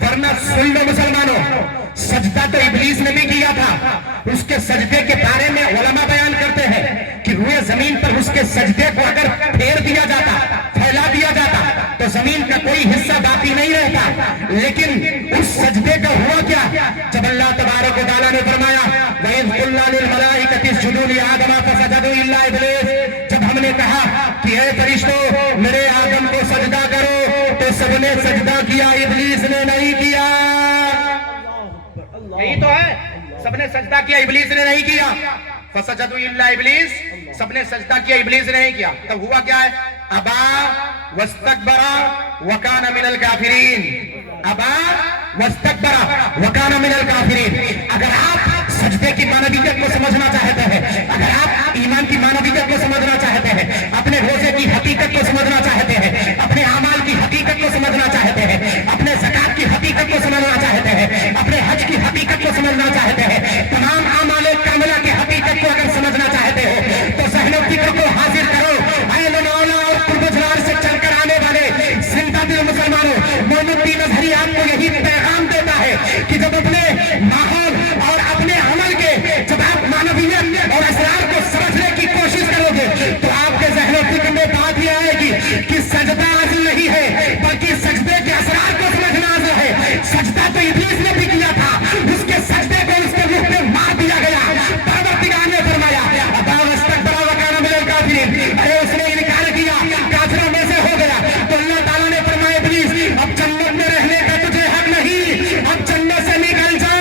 ورنہ سن لو مسلمانوں، سجدہ تو ابلیس نے بھی کیا تھا، اس کے سجدے کے بارے میں علماء بیان کرتے ہیں کہ روئے زمین پر اس کے سجدے کو اگر پھیر دیا جاتا، پھیلا دیا جاتا تو زمین کا کوئی حصہ باقی نہیں رہتا۔ لیکن اس سجدے کا ہوا کیا؟ جب اللہ تبارک و تعالیٰ نے فرمایا وَإِذْ قُلْنَا لِلْمَلَائِكَةِ اسْجُدُوا لِآدَمَ فَسَجَدُوا إِلَّا إِبْلِيسَ، جب ہم نے کہا کہ اے فرشتوں میرے آدم کو سجدہ کرو تو سب نے سجدہ کیا، ابلیس نے نہیں کیا۔ یہی تو ہے، سب نے سجدہ کیا، ابلیس نے نہیں کیا۔ فسجدوا الا ابلیس، سب نے سجدہ کیا، ابلیس نے نہیں کیا۔ تب ہوا کیا ہے؟ ابا واستکبر وکان من الکافرین، ابا واستکبر وکان من الکافرین۔ اگر آپ سجدے کی معنویت کو سمجھنا چاہتے ہیں، اگر آپ ایمان کی معنویت کو سمجھنا چاہتے ہیں، اپنے روزے کی حقیقت کو سمجھنا چاہتے ہیں، اپنے اعمال کی حقیقت کو سمجھنا چاہتے ہیں، اپنے زکات کی حقیقت کو سمجھنا چاہتے ہیں، اپنے حج کی حقیقت کو سمجھنا چاہتے ہیں، تمام اعمال کاملہ کی حقیقت کو اگر سمجھنا چاہتے ہو تو ذہن و فکر کو حاضر کرو۔ عین مولا اور قرب جلال سے چل کر آنے والے زندہ دل مسلمانوں، معین الدین اظہری آپ کو یہی پیغام دیتا ہے کہ جب اپنے ماحول اور اپنے عمل کے جب آپ معنویت اور اسرار کو سمجھنے کی کوشش کرو گے تو آپ کے ذہن و فکر میں بات یہ آئے گی کہ سجدہ عزل نہیں ہے بلکہ سجدے کے اسرار کو سمجھنا عزل ہے۔ سجدہ تو ابلیس نے بھی کیا تھا، اس کے سجدے کو اس کے منہ پہ مار دیا گیا۔ پروردگار نے فرمایا ابا واستکبر وکان من الکافرین، ارے اس نے انکار کیا، کافروں میں سے ہو گیا۔ تو اللہ تعالیٰ نے فرمایا ابلیس اب جنت میں رہنے کا تجھے حق نہیں، اب جنت سے نکل جا،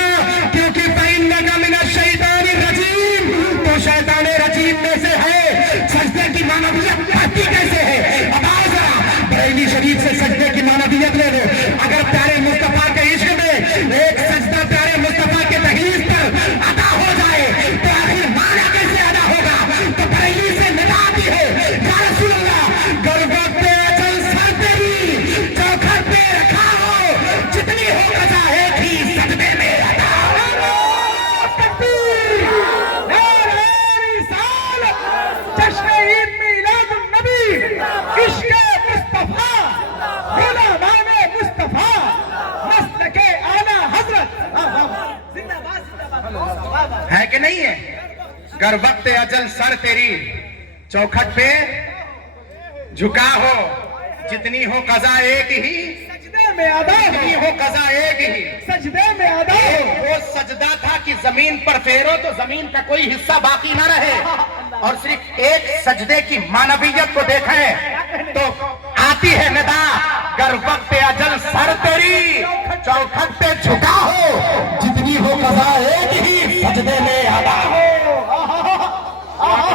کیونکہ فإنک من الشیطان الرجیم، تو شیطان رجیم میں سے ہے۔ سجدے کی معنویت بڑھتی کیسے ہے؟ اب آؤ ذرا بریلی شریف سے سجدے کی معنویت لے لو۔ اگر پیارے مصطفیٰ کے عشق میں ایک سجدہ پیارے مصطفیٰ کے دہلیز پر ادا ہو جائے تو آخر معنی کیسے ادا ہوگا؟ تو بریلی سے ندا آتی ہے یا رسول اللہ گربت پہ اچل سر تیری چوکھر پہ رکھا ہو، جتنی ہو قضا ایک ہی سجدے میں ادا ہو۔ تکبیر، نعرہ رسالت، جشن عید میلاد النبی، عشق مصطفیٰ، غلامان مصطفیٰ، مسلک اعلیٰ حضرت، زندہ باد زندہ باد ہے کہ نہیں ہے؟ گر وقت اجل سر تیری چوکھٹ پہ جھکا ہو، جتنی ہو قضا ایک ہی سجدے میں ادا ہو، جتنی ہو قضا ایک ہی سجدے میں ادا ہو۔ وہ سجدہ تھا کہ زمین پر پھیرو تو زمین کا کوئی حصہ باقی نہ رہے، اور صرف ایک سجدے کی معنویت کو دیکھیں تو آتی ہے ندا گر وقت اجل سر تیری چوکھٹ پہ جھکا ہو، جتنی ہو قضا ایک ہی سجدے میں ادا ہو۔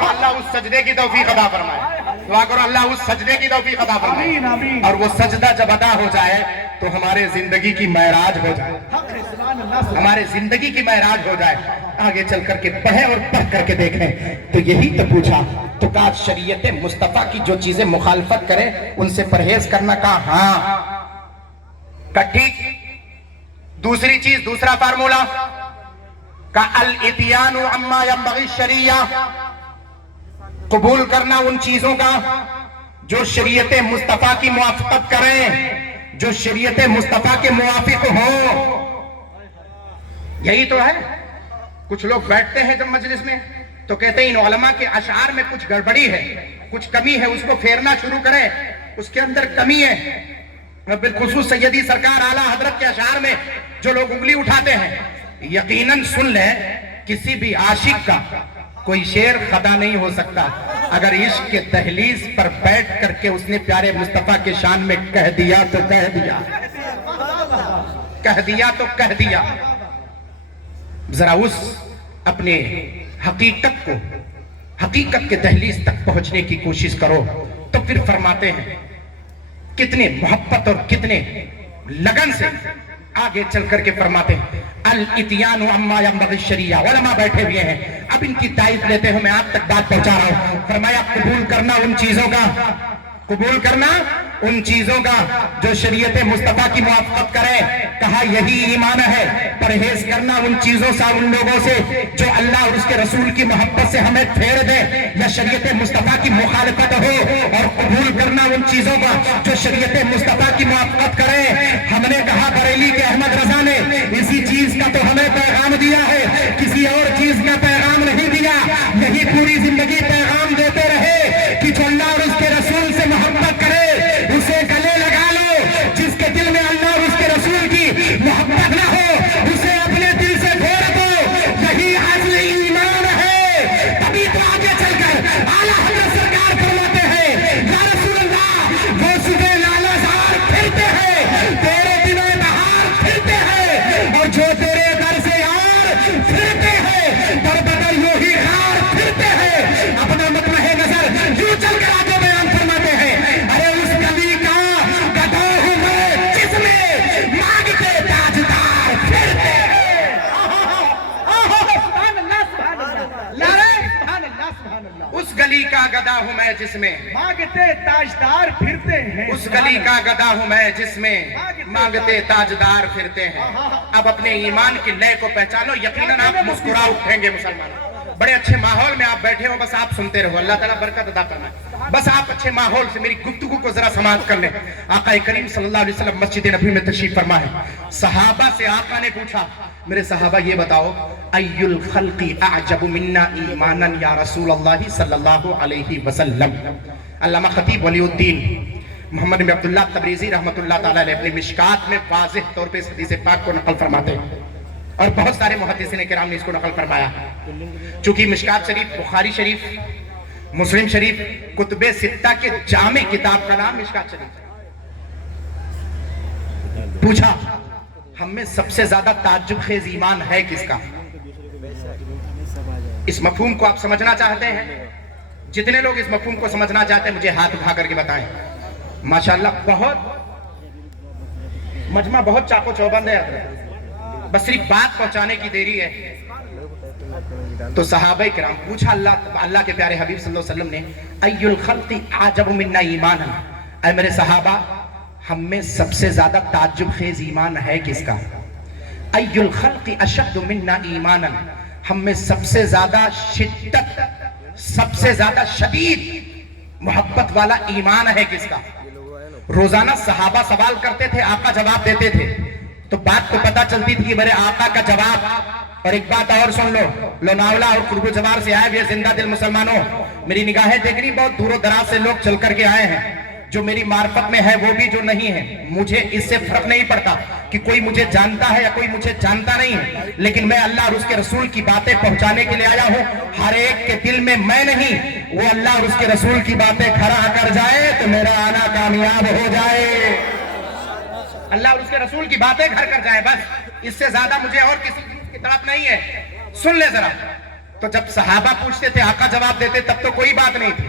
اللہ اس سجدے کی توفیق عطا فرمائے۔ دعا کرو اللہ اس سجدے کی توفیق عطا فرمائے، آمین آمین۔ اور وہ سجدہ جب ادا ہو جائے تو ہمارے زندگی کی معراج ہو جائے، حق ہے، سبحان اللہ۔ ہمارے زندگی کی معراج ہو جائے۔ آگے چل کر کے پڑھیں اور پڑھ کر کے دیکھیں تو یہی تو پوچھا تو کہا شریعت مصطفیٰ کی جو چیزیں مخالفت کریں ان سے پرہیز کرنا، کہا ہاں کہ ٹھیک۔ دوسری چیز، دوسرا فارمولہ کہ الاتیان عما ينبغی الشریعہ، قبول کرنا ان چیزوں کا جو شریعت مصطفیٰ کی موافقت کریں، جو شریعت مصطفیٰ کے موافق ہو۔ یہی تو ہے۔ کچھ لوگ بیٹھتے ہیں جب مجلس میں تو کہتے ہیں ان علماء کے اشعار میں کچھ گڑبڑی ہے، کچھ کمی ہے، اس کو پھیرنا شروع کریں، اس کے اندر کمی ہے۔ بالخصوص سیدی سرکار اعلیٰ حضرت کے اشعار میں جو لوگ انگلی اٹھاتے ہیں، یقیناً سن لیں کسی بھی عاشق کا کوئی شعر خطا نہیں ہو سکتا اگر عشق کے دہلیز پر بیٹھ کر کے اس نے پیارے مصطفیٰ کے شان میں کہہ دیا تو کہہ دیا، کہہ دیا تو کہہ دیا۔ ذرا اس اپنے حقیقت کو، حقیقت کے دہلیز تک پہنچنے کی کوشش کرو تو پھر فرماتے ہیں کتنے محبت اور کتنے لگن سے آگے چل کر کے فرماتے ہیں الاتیان عما ينبغی الشریعہ۔ علماء بیٹھے ہوئے ہیں، اب ان کی تائید لیتے ہیں، میں آپ تک بات پہنچا رہا ہوں۔ فرمایا قبول کرنا ان چیزوں کا، قبول کرنا ان چیزوں کا جو شریعت مصطفیٰ کی موافقت کرے، کہا یہی ایمان ہے۔ پرہیز کرنا ان چیزوں سے، ان لوگوں سے جو اللہ اور اس کے رسول کی محبت سے ہمیں پھیر دے یا شریعت مصطفیٰ کی مخالفت ہو، اور قبول کرنا ان چیزوں کا جو شریعت مصطفیٰ کی موافقت کرے۔ ہم نے کہا بریلی کے احمد رضا نے اسی چیز کا تو ہمیں پیغام دیا ہے، کسی اور چیز کا پیغام نہیں دیا۔ یہی پوری زندگی پیغام دیتے رہے کہ جو اللہ اور اس کے رسول سے محبت کرے اسے گلے لگا لو، جس کے دل میں اللہ اور اس کے رسول کی محبت نہ ہو اسے اپنے دل سے پھیر دو۔ یہی اصل ایمان ہے۔ تبھی تو آگے چل کر اعلیٰ حضرت سرکار فرماتے ہیں یا رسول اللہ وہ صبح لالہ زار پھرتے ہیں، تیرے دنوں بہار پھرتے ہیں، اور جو تیرے در سے یار پھرتے ہیں در بدر یوں ہی غار پھرتے ہیں۔ اپنا مطمئن نظر یوں چل کر آگے بیان فرماتے ہیں ارے اس گلی کا گدھا ہوں میں جس میں مانگتے تاجدار پھرتے ہیں۔ سبحان اللہ، سبحان اللہ، نعرہ سبحان اللہ، سبحان اللہ۔ اس گلی کا گدھا ہوں میں جس میں مانگتے تاجدار پھرتے ہیں، اس گلی کا گدھا ہوں میں جس میں مانگتے تاجدار پھرتے ہیں۔ اب اپنے ایمان کی لے کو پہچانو، یقیناً آپ مسکرا اٹھیں گے مسلمان۔ بڑے اچھے ماحول میں آپ بیٹھے ہو، بس آپ سنتے رہو، اللہ تعالیٰ برکت عطا فرمائے۔ بس آپ اچھے ماحول سے میری گفتگو کو ذرا سماعت کر لیں۔ آقا کریم صلی اللہ علیہ وسلم مسجد نبوی میں تشریف فرما ہے۔ صحابہ سے آقا نے پوچھا میرے صحابہ یہ بتاؤ ای الخلق اعجب منا ایمانا یا رسول اللہ صلی اللہ علیہ وسلم۔ علامہ خطیب ولی الدین محمد بن عبداللہ تبریزی رحمۃ اللہ تعالیٰ علیہ اپنی مشکات میں واضح طور پہ اس حدیث پاک کو نقل فرماتے ہیں، اور بہت سارے محدثین کرام نے اس کو نقل فرمایا۔ چونکہ مشکات شریف بخاری شریف مسلم شریف کتب ستہ کے جامع کتاب کا نام مشکات شریف ہے۔ پوچھا ہم میں سب سے زیادہ تعجب خیز ایمان ہے کس کا؟ اس مفہوم کو آپ سمجھنا چاہتے ہیں؟ جتنے لوگ اس مفہوم کو سمجھنا چاہتے ہیں مجھے ہاتھ اٹھا کر کے بتائیں۔ ماشاءاللہ بہت مجمع بہت چاقو چوبند ہے، بس صرف بات پہنچانے کی دیری ہے۔ تو صحابہ کرام پوچھا اللہ کے پیارے حبیب صلی اللہ علیہ وسلم نے ای الخلق اعجب منا ایمانا، اے میرے صحابہ ہم میں سب سے زیادہ تعجب خیز ایمان ہے کس کا؟ ای الخلق اشد منا ایمانا، ہم میں سب سے زیادہ شدت، سب سے زیادہ شدید محبت والا ایمان ہے کس کا؟ روزانہ صحابہ سوال کرتے تھے، آقا جواب دیتے تھے، تو بات تو پتہ چلتی تھی کہ میرے آقا کا جواب۔ اور ایک بات اور سن لو، لوناولا اور قرب و جوار سے آئے ہوئے زندہ دل مسلمانوں، میری نگاہیں دیکھ رہی بہت دور و دراز سے لوگ چل کر کے آئے ہیں، جو میری معرفت میں ہے وہ بھی جو نہیں ہے، مجھے اس سے فرق نہیں پڑتا کہ کوئی مجھے جانتا ہے یا کوئی مجھے جانتا نہیں ہے، لیکن میں اللہ اور اس کے رسول کی باتیں پہنچانے کے لیے آیا ہوں۔ ہر ایک کے دل میں میں نہیں، وہ اللہ اور اس کے رسول کی باتیں کھڑا کر جائے تو میرا آنا کامیاب ہو جائے۔ اللہ اور اس کے رسول کی باتیں گھر کر جائیں، بس اس سے زیادہ مجھے اور کسی کی طرف نہیں ہے۔ سن لے ذرا، تو جب صحابہ پوچھتے تھے آقا جواب دیتے تب تو کوئی بات نہیں تھی،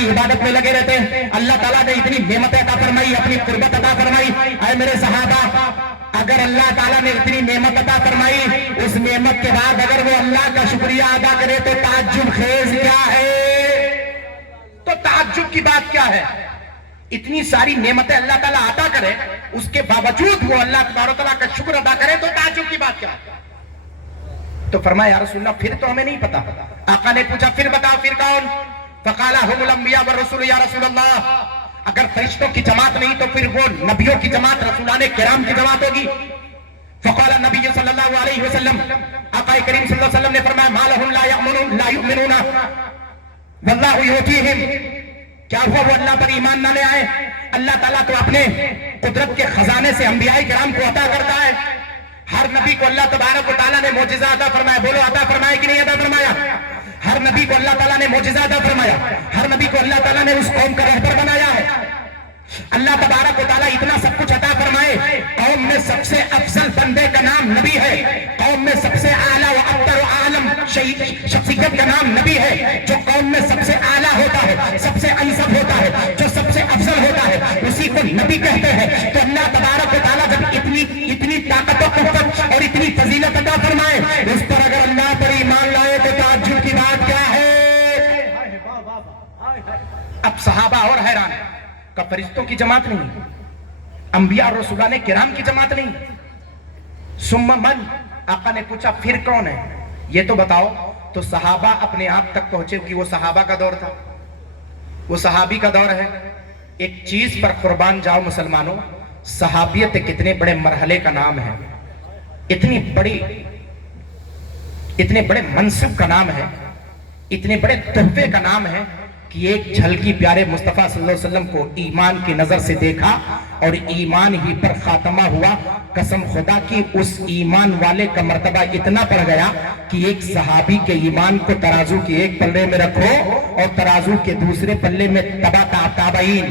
کی عبادت میں لگے رہتے ہیں. اللہ تعالیٰ نے اتنی نعمتیں عطا فرمائی, اپنی قربت عطا فرمائی. اے میرے صحابہ, اگر اللہ تعالیٰ نے اتنی نعمت عطا فرمائی, اس نعمت کے بعد اگر وہ اللہ کا شکریہ ادا کرے تو تعجب خیز کیا ہے؟ تو تعجب کی بات کیا ہے؟ اتنی ساری نعمتیں اللہ تعالیٰ عطا کرے, اس کے باوجود وہ اللہ تبارک و تعالیٰ کا شکر ادا کرے تو تعجب کی بات کیا ہے؟ تو فرمایا یا رسول اللہ پھر تو ہمیں نہیں پتا. آقا نے پوچھا پھر بتاؤ پھر کون؟ فقال هم الانبیاء والرسول یا رسول اللہ, اگر فرشتوں کی جماعت نہیں تو پھر وہ نبیوں کی جماعت, رسولان کرام کی جماعت ہوگی. فقال النبی صلی اللہ علیہ وسلم, آقا کریم صلی اللہ علیہ وسلم نے فرمایا ما لهم لا یؤمنون واللہ یؤتیہم, کیا ہوا وہ اللہ پر ایمان نہ لے آئے؟ اللہ تعالیٰ تو اپنے قدرت کے خزانے سے انبیاء کرام کو عطا کرتا ہے. ہر نبی کو اللہ تبارک و تعالیٰ نے معجزہ عطا فرمایا. بولو عطا فرمایا کہ نہیں عطا فرمایا؟ ہر نبی کو اللہ تعالیٰ نے معجزہ عطا فرمایا. ہر نبی کو اللہ تعالیٰ نے اس قوم کا رہبر بنایا ہے. اللہ تبارک و تعالیٰ اتنا سب کچھ عطا فرمائے, قوم میں سب سے افضل بندے کا نام نبی ہے, قوم میں سب سے اعلیٰ و ابتر و عالم شخصیت کا نام نبی ہے. جو قوم میں سب سے اعلیٰ ہوتا ہے, سب سے انسب ہوتا ہے, جو سب سے افضل ہوتا ہے, اسی کو نبی کہتے ہیں. تو اللہ تبارک و تعالیٰ جب اتنی طاقت و قوت اور اتنی فضیلت عطا فرمائے, اس پر اگر اللہ پر ایمان لائے تو تعجب کی بات کیا ہے؟ اب صحابہ اور حیران ہیں, کہ فرشتوں کی جماعت نہیں, انبیاء اور رسولان کرام کی جماعت نہیں, ثم من؟ آقا نے پوچھا پھر کون ہے یہ تو بتاؤ. تو صحابہ اپنے آپ تک پہنچے کہ وہ صحابہ کا دور تھا, وہ صحابی کا دور ہے. ایک چیز پر قربان جاؤ مسلمانوں, صحابیت کتنے بڑے مرحلے کا نام ہے, اتنے بڑے منصب کا نام ہے, اتنے بڑے تحفے کا نام ہے کہ ایک جھلکی پیارے مصطفیٰ صلی اللہ علیہ وسلم کو ایمان کی نظر سے دیکھا اور ایمان ہی پر خاتمہ ہوا. قسم خدا کی اس ایمان والے کا مرتبہ اتنا بڑھ گیا کہ ایک صحابی کے ایمان کو ترازو کی ایک پلے میں رکھو اور ترازو کے دوسرے پلے میں تبا تابعین,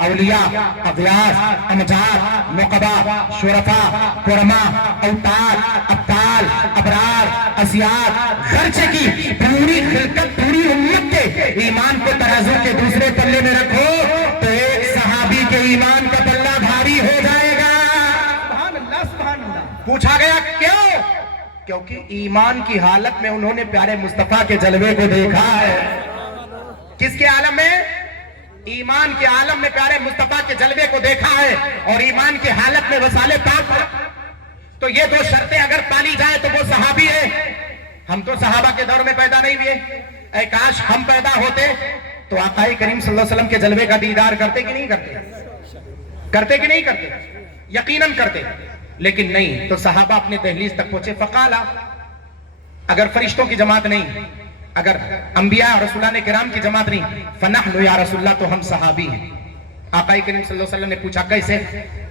اولیاء, اغیاث, امجاد, نقبا, شرفا, قرما, اوتاد, ابطال, ابرار, اسیاد, خرچے کی پوری خلقت, پوری امت کے ایمان کو ترازو کے دوسرے پلے میں رکھو تو ایک صحابی کے ایمان کا پلہ بھاری ہو جائے گا. پوچھا گیا کیوں؟ کیونکہ ایمان کی حالت میں انہوں نے پیارے مصطفیٰ کے جلوے کو دیکھا ہے. کس کے عالم میں؟ ایمان کے عالم میں پیارے مصطفیٰ کے جلوے کو دیکھا ہے, اور ایمان کی حالت میں وصال پاک. تو یہ دو شرطیں اگر پالی جائے تو وہ صحابی ہے. ہم تو صحابہ کے دور میں پیدا نہیں ہوئے, اے کاش ہم پیدا ہوتے تو آقا کریم صلی اللہ علیہ وسلم کے جلوے کا دیدار کرتے کہ نہیں کرتے؟ کرتے کہ نہیں کرتے؟ یقیناً کرتے. لیکن نہیں, تو صحابہ اپنے دہلیز تک پہنچے. فقالا, اگر فرشتوں کی جماعت نہیں, اگر انبیاء اور رسولان کرام کی جماعت نہیں, فنحن یا رسول اللہ, تو ہم صحابی ہیں. آقا کریم صلی اللہ علیہ وسلم نے پوچھا کیسے؟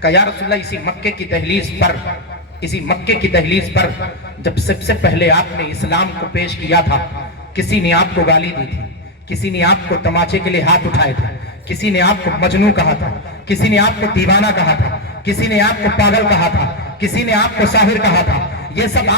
کہ یا رسول اللہ اسی مکے کی دہلیز پر جب سب سے پہلے آپ نے اسلام کو پیش کیا تھا, کسی نے آپ کو گالی دی تھی, کسی نے آپ کو تماچے کے لیے ہاتھ اٹھائے تھے, کسی نے آپ کو مجنون کہا تھا, کسی نے آپ کو دیوانہ کہا تھا, کسی نے آپ کو پاگل کہا تھا, کسی نے آپ کو ساحر کہا تھا. یہ سب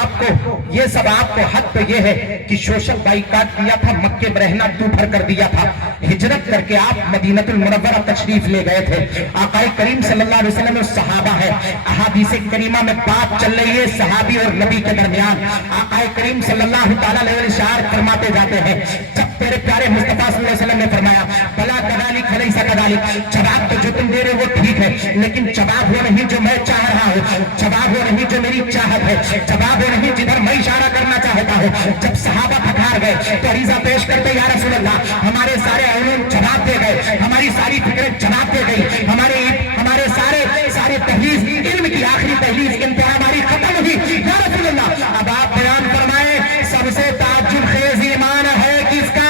آپ کو حد تو یہ ہے کہ سوشل بائیکاٹ کیا تھا, مکے میں رہنا تو بھر کر دیا تھا, ہجرت کر کے آپ مدینہ المنورہ تشریف لے گئے تھے. آقا کریم صلی اللہ علیہ وسلم صحابہ ہے, احادیث کریمہ میں بات چل رہی ہے صحابی اور نبی کے درمیان. آقا کریم صلی اللہ تعالیٰ علیہ وسلم فرماتے جاتے ہیں, جب تیرے پیارے مصطفیٰ صلی اللہ علیہ وسلم نے فرمایا بلا کذالک فلیس کذالک, جواب تو جو تم دے رہے وہ ٹھیک ہے, لیکن جواب وہ نہیں جو میں چاہ رہا ہوں, جواب وہ نہیں جو میری چاہت ہے, جواب وہ نہیں جدھر میں اشارہ کرنا چاہتا ہوں. جب صحابہ پھٹار گئے تو عریضہ پیش کرتے یا رسول اللہ, ہمارے سارے علوم جواب دے گئے, ہماری ساری فکریں جواب دے گئی, ہمارے سارے تحلیز, علم کی آخری تحلیز انتہا ہماری ختم ہوئی. یا رسول اللہ اب آپ بیان فرمائیں سب سے تعجب خیز ایمان ہے کس کا؟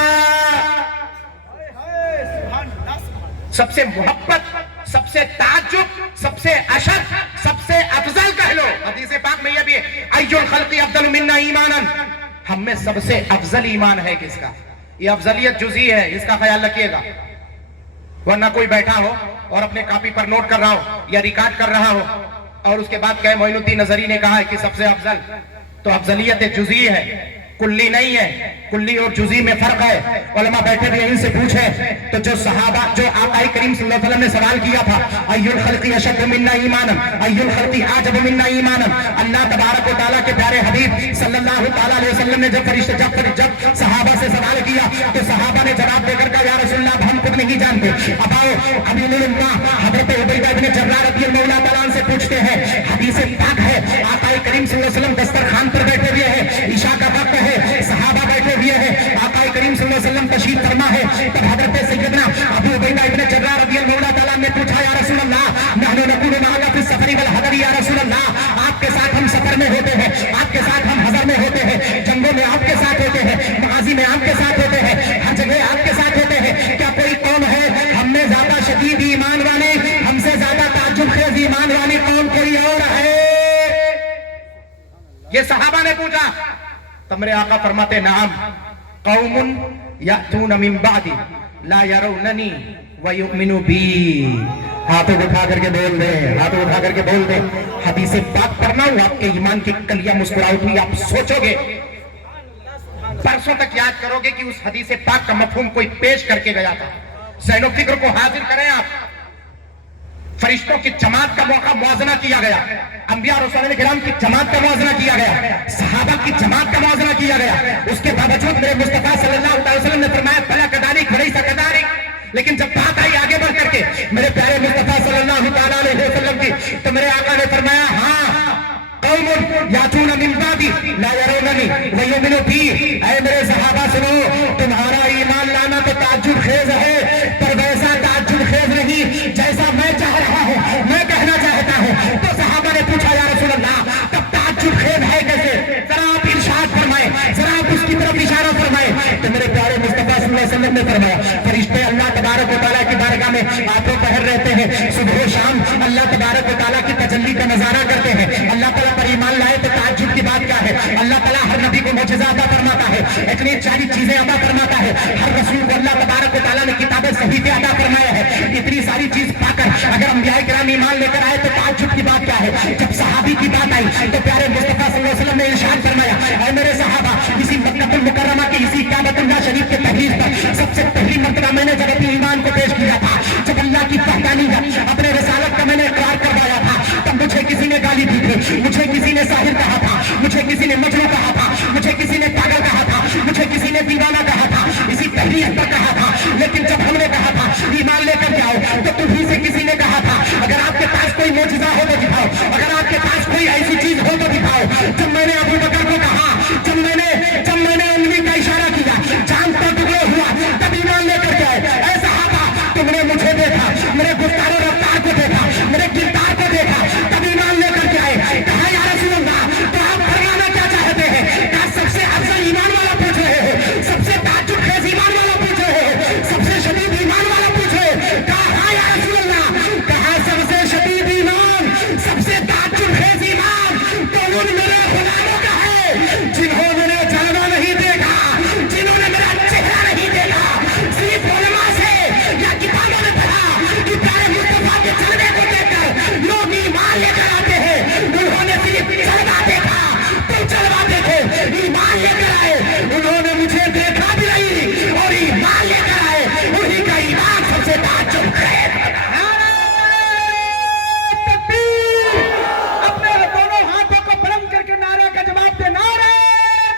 سب سے محبت, سب سے تعجب, سب سے اشد, سب سے افضل کہہ لو. حدیث پاک میں یہ بھی ہے, ای الخلق افضل منا ایمانا, ہم میں سب سے افضل ایمان ہے کس کا؟ یہ افضلیت جزئی ہے, اس کا خیال رکھیے گا, ورنہ کوئی بیٹھا ہو اور اپنے کاپی پر نوٹ کر رہا ہو یا ریکارڈ کر رہا ہو اور اس کے بعد کہے معین الدین نظری نے کہا ہے کہ سب سے افضل, تو افضلیت جزئی ہے. کلی نہیں ہے، کلی اور جزئی میں فرق ہے۔ علماء بیٹھے بھی ان سے پوچھیں تو جو صحابہ، جو آقا کریم صلی اللہ علیہ وسلم نے سوال کیا تھا ای الخلق اشد منا ایمانا ای الخلق اعجب منا ایمانا، اللہ تبارک و تعالیٰ کے پیارے حبیب صلی اللہ تعالیٰ علیہ وسلم نے جب صحابہ سے سوال کیا تو صحابہ نے جواب دے کر کہا یا رسول اللہ اب ہم خود نہیں جانتے، اب آؤ امین الامہ حضرت عبیدہ بن جراح رضی اللہ تعالیٰ عنہ سے پوچھتے ہیں۔ حدیث پاک ہے، آقا کریم صلی اللہ علیہ وسلم دسترخوان پر بیٹھے ہوئے ہیں، عشاء کا وقت ہے، صحابہ بیٹھے ہوئے ہیں، آقا کریم صلی اللہ علیہ وسلم تشریف فرما ہے، تب حضرت سیدنا ابو عبیدہ ابن جراح رضی اللہ تعالیٰ نے پوچھا یا رسول اللہ نحن نکون معک فی السفر والحضر، یا رسول اللہ آپ کے ساتھ ہم سفر میں ہوتے ہیں، آپ کے ساتھ ہم حضر میں ہوتے ہیں، جنگوں میں آپ کے ساتھ ہوتے ہیں، مغازی میں آپ کے ساتھ ہوتے ہیں، ہر جگہ آپ کے ساتھ ہوتے ہیں، کیا کوئی قوم ہے ہم میں زیادہ شدید ایمان والے، ہم سے زیادہ تعجب خیز ایمان والی قوم کوئی اور ہے؟ یہ صحابہ نے پوچھا تو میرے آقا فرماتے نعم قوم یأتون من بعدی لا یروننی ویؤمنوا بی۔ ہاتھوں اٹھا کر کے بول دیں، ہاتھوں اٹھا کر کے بول دیں، حدیث پاک پڑھنا ہوں آپ کے ایمان کی کلیاں مسکرا اٹھی، آپ سوچو گے برسوں تک یاد کرو گے کہ اس حدیث پاک کا مفہوم کوئی پیش کر کے گیا تھا۔ ذہن و فکر کو حاضر کریں آپ، فرشتوں کی جماعت کا موازنہ کیا گیا، انبیاء اور رسول کرام کی جماعت کا موازنہ کیا گیا، صحابہ کی جماعت کا موازنہ کیا گیا، اس کے باوجود میرے مصطفیٰ صلی اللہ علیہ وسلم نے فرمایا فلا کذالک ولیس کذالک۔ لیکن جب بات آئی آگے بڑھ کر کے میرے پیارے مصطفیٰ صلی اللہ تعالیٰ علیہ وسلم کی تو میرے آقا نے فرمایا ہاں قوم یاتون من بعدی لا یروننی ویؤمنوا بی، اے میرے صحابہ سنو تمہارا ایمان لانا تو تعجب خیز ہے، پر ویسا تعجب خیز نہیں جیسا میں چاہ رہا ہوں، میں کہنا چاہتا ہوں۔ تو صحابہ نے پوچھا یا رسول اللہ تب تعجب خیز ہے کیسے؟ ذرا آپ ارشاد فرمائیں، ذرا آپ اس کی طرف اشارہ فرمائیں۔ تو میرے پیارے مصطفیٰ صلی اللہ علیہ وسلم نے فرمایا فرشتے اللہ تبارک و تعالیٰ کی بارگاہ میں آنکھوں پہر رہتے ہیں، صبح و شام اللہ تبارک و تعالیٰ کی تجلی کا نظارہ کرتے ہیں۔ اللہ تعالیٰ پر ایمان لائے تو تعجب کی بات کیا ہے؟ اللہ تعالیٰ ہر نبی کو معجزہ عطا فرماتا ہے، اتنی ساری چیزیں عطا فرماتا ہے، ہر رسول کو اللہ تبارک و تعالیٰ نے کتابیں صحیح عطا فرمایا ہے، اتنی ساری چیز پا کر اگر انبیاء کرام ایمان لے کر آئے تو تعجب کی بات کیا ہے؟ جب صحابی کی بات آئی تو پیارے مصطفیٰ صلی اللہ علیہ وسلم نے ارشاد فرمایا اے میرے صحابہ اسی مکہ المکرمہ کی اسی کعبۃ اللہ شریف کے تحریر پر سب سے پہلی مرتبہ میں نے جب اپنے ایمان کو پیش کیا تھا، جب اللہ کی وحدانیت اپنے رسالت کا میں نے اقرار کروایا تھا، تب مجھے کسی نے گالی دی تھی، مجھے کسی نے ساحر کہا تھا، مجھے کسی نے مجنون کہا تھا، مجھے کسی نے پاگل کہا تھا، مجھے کسی نے دیوانہ کہا تھا، اسی پہلی پر کہا تھا۔ لیکن جب ہم نے کہا تھا ایمان لے کر کے آؤ تو تمہیں سے کسی نے کہا تھا اگر آپ کے پاس کوئی معجزہ ہو تو دکھاؤ، اگر آپ کے پاس کوئی ایسی چیز ہو تو دکھاؤ۔ جب میں نے ابو بکر کو کہا، جب میں نے انگلی کا اشارہ کیا، جان پر ٹکڑے ہوا، تب ایمان لے کر کے آئے۔ اے صحابہ تم نے مجھے دیکھا، میرے گفتار و رفتار کو دیکھا، میرے کردار کو دیکھا، تب ایمان لے کر کے آئے۔ کہا یا رسول اللہ تو آپ فرمانا کیا چاہتے ہیں؟ کہا سب سے افضل ایمان والا پوچھ رہے ہو، سب سے تعجب خیز ایمان والا پوچھ رہے ہو، سب سے شدید ایمان والا پوچھ رہے ہو۔ کہا ہاں یا رسول اللہ، کہا سب سے شدید ایمان، سب سے تعجب خیز ایمان تو ان میرے غلاموں کا ہے جنہوں نے جلوہ نہیں دیکھا، جنہوں نے میرا چہرہ نہیں دیکھا۔ صرف علماء سے یا کتابوں میں پڑھا کہ پیارے مصطفیٰ کے جلوے کو دیکھ کر لوگ ایمان لے کر آتے ہیں، انہوں نے صرف جلوہ دیکھا تو جلوہ دیکھو، ایمان لے کر آئے، انہوں نے مجھے دیکھا بھی نہیں اور ایمان لے کر آئے، انہی کا ایمان سب سے تعجب خیز ہے۔ اپنے دونوں ہاتھوں کو بلند کر کے نعرے کا جواب دے، نعرہ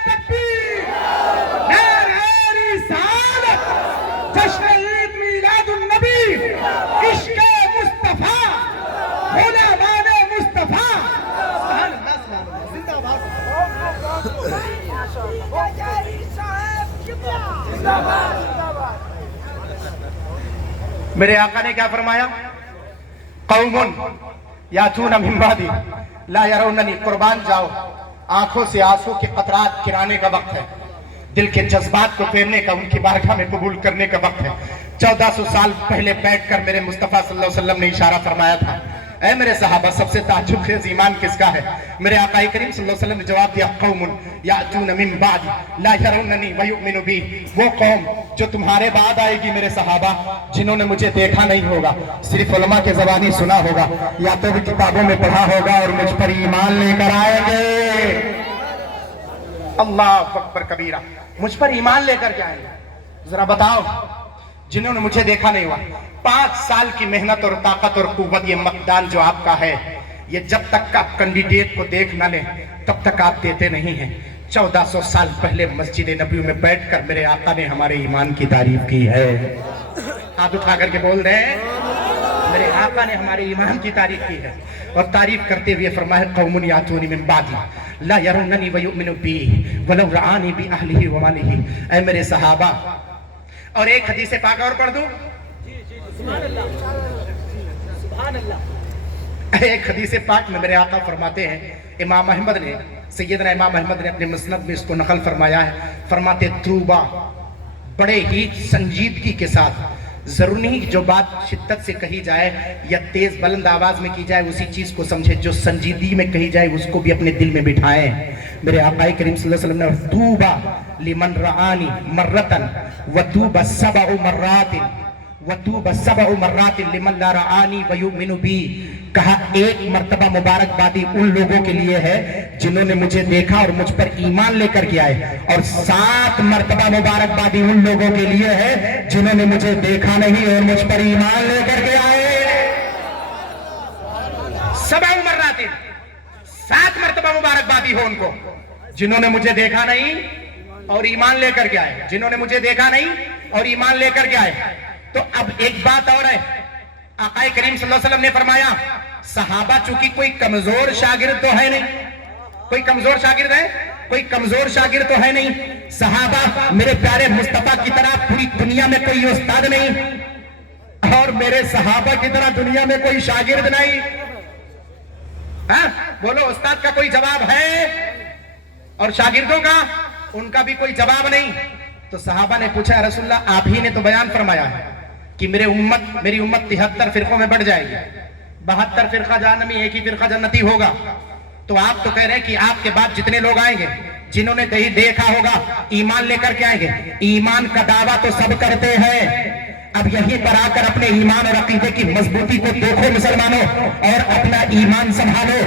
تکبیر، نعرہ رسالت، جشن عید میلاد النبی، عشق مصطفیٰ، غلامان مصطفیٰ۔ سبحان اللہ، سبحان اللہ، زندہ باد۔ میرے آقا نے کیا فرمایا؟ قوم یاتون من بعدی لا یروننی، قربان جاؤ آنکھوں سے آنسو کے قطرات گرانے کا وقت ہے، دل کے جذبات کو پھیرنے کا، ان کی بارگاہ میں قبول کرنے کا وقت ہے۔ 1400 سال پہلے بیٹھ کر میرے مصطفیٰ صلی اللہ علیہ وسلم نے اشارہ فرمایا تھا اے میرے صحابہ سب سے تعجب خیز ایمان کس کا ہے؟ میرے آقا کریم صلی اللہ علیہ وسلم نے جواب دیا قوم یاتون من بعد لا یروننی ویؤمنوا بی، وہ قوم جو تمہارے بعد آئے گی میرے صحابہ جنہوں نے مجھے دیکھا نہیں ہوگا، صرف علماء کے زبانی سنا ہوگا یا تو بھی کتابوں میں پڑھا ہوگا اور مجھ پر ایمان لے کر آئیں گے۔ اللہ اکبر کبیرہ، مجھ پر ایمان لے کر کے آئیں گے؟ ذرا بتاؤ جنہوں نے مجھے دیکھا نہیں ہوا، 5 سال کی محنت اور طاقت اور قوت، یہ مقدان جو آپ کا ہے، یہ جب تک آپ کینڈیڈیٹ کو دیکھ نہ لیں تب تک آپ دیتے نہیں ہیں۔ 1400 سال پہلے مسجد نبی میں بیٹھ کر میرے آقا نے ہمارے ایمان کی تعریف کی ہے۔ ہاتھ اٹھا کر کے بول رہے ہیں، میرے آقا نے ہمارے ایمان کی تعریف کی ہے، اور تعریف کرتے ہوئے فرمایا قوم یاتونی من بعدی لا یروننی ویؤمنوا بی ولو رآنی باہلہ ومالہ۔ اے میرے صحابہ، اور ایک حدیث پاک اور پڑھ دوں؟ ایک حدیث پاک میں میرے آقا فرماتے ہیں، امام احمد نے، سیدنا امام احمد نے اپنے مسند میں اس کو نقل فرمایا ہے، فرماتے توبہ، بڑے ہی سنجیدگی کے ساتھ، ضرور نہیں جو بات شدت سے کہی جائے یا تیز بلند آواز میں کی جائے اسی چیز کو سمجھے، جو سنجیدگی میں کہی جائے اس کو بھی اپنے دل میں بٹھائیں۔ میرے آقا کریم صلی اللہ علیہ وسلم نے توبہ لمن رآنی مرتن وتوبہ 7 مرات وتوبہ 7 مرات لمن لا رآنی ویؤمن بی، کہا ایک مرتبہ مبارکبادی ان لوگوں کے لیے ہے جنہوں نے مجھے دیکھا اور مجھ پر ایمان لے کر کے آئے، اور 7 مرتبہ مبارکبادی ان لوگوں کے لیے ہے جنہوں نے مجھے دیکھا نہیں اور مجھ پر ایمان لے کر کے آئے۔ 7 مرات، 7 مرتبہ مبارکبادی ہو ان کو جنہوں نے مجھے دیکھا نہیں اور ایمان لے کر کے آئے، جنہوں نے مجھے دیکھا نہیں اور ایمان لے کر کے آئے۔ تو اب ایک بات اور ہے، آقا کریم صلی اللہ علیہ وسلم نے فرمایا صحابہ چونکہ کوئی کمزور شاگرد تو ہے نہیں، کوئی کمزور شاگرد ہے، کوئی کمزور شاگرد تو ہے نہیں، صحابہ میرے پیارے مصطفیٰ کی طرح پوری دنیا میں کوئی استاد نہیں، اور میرے صحابہ کی طرح دنیا میں کوئی شاگرد نہیں۔ ہاں بولو، استاد کا کوئی جواب ہے اور شاگردوں کا، ان کا بھی کوئی جواب نہیں۔ تو صحابہ نے پوچھا رسول اللہ آپ ہی نے تو بیان فرمایا ہے کہ میری امت 73 فرقوں میں بڑھ جائے گی، 72 فرقہ جہنمی، ایک ہی فرقہ جنتی ہوگا، تو آپ تو کہہ رہے ہیں کہ آپ کے بعد جتنے لوگ آئیں گے جنہوں نے دیکھا ہوگا ایمان لے کر کے آئیں گے۔ ایمان کا دعویٰ تو سب کرتے ہیں، اب یہیں پر آ کر اپنے ایمان اور عقیدے کی مضبوطی کو دیکھو مسلمانوں، اور اپنا ایمان سنبھالو،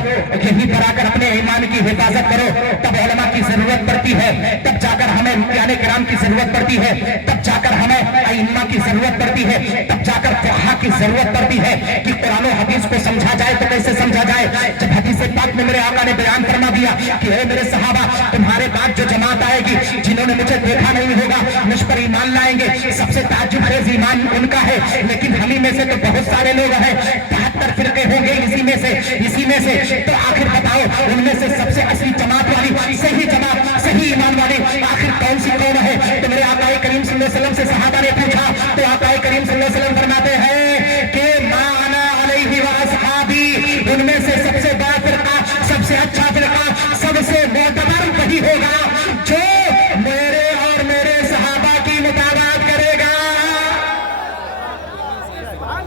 یہیں پر آ کر اپنے ایمان کی حفاظت کرو، تب علماء کی ضرورت پڑتی ہے، تب جا کر ہمیں امتحان کرام کی ضرورت پڑتی ہے، تب جا کر ہمیں ائمہ کی ضرورت پڑتی ہے، تب جا کر فقہا کی ضرورت پڑتی ہے کہ قرآن و حدیث کو سمجھا جائے تو کیسے سمجھا جائے۔ جب حدیث پاک میں میرے آقا نے بیان فرما دیا کہ اے میرے صحابہ، تمہارے بعد جو جماعت آئے گی جنہوں نے مجھے دیکھا نہیں ہوگا مجھ پر ایمان لائیں گے، سب سے تعجب خیز ایمان ان کا ہے، لیکن ہمیں میں سے تو بہت سارے لوگ ہیں، 73 فرقے ہوں گے اسی میں سے، تو آخر بتاؤ ان میں سے سب سے اصلی جماعت والی، صحیح جماعت، صحیح ایمان والی آخر کون سی قوم ہے؟ تو میرے آقا کریم صلی اللہ علیہ وسلم سے صحابہ نے پوچھا، تو آقا کریم صلی اللہ علیہ وسلم فرماتے ہیں کہ ما انا علیہ واصحابی، ان میں سے سب سے بڑا فرقہ، سب سے اچھا فرقہ، سب سے معتبر وہی ہوگا جو میرے اور میرے صحابہ کی مطابقت کرے گا،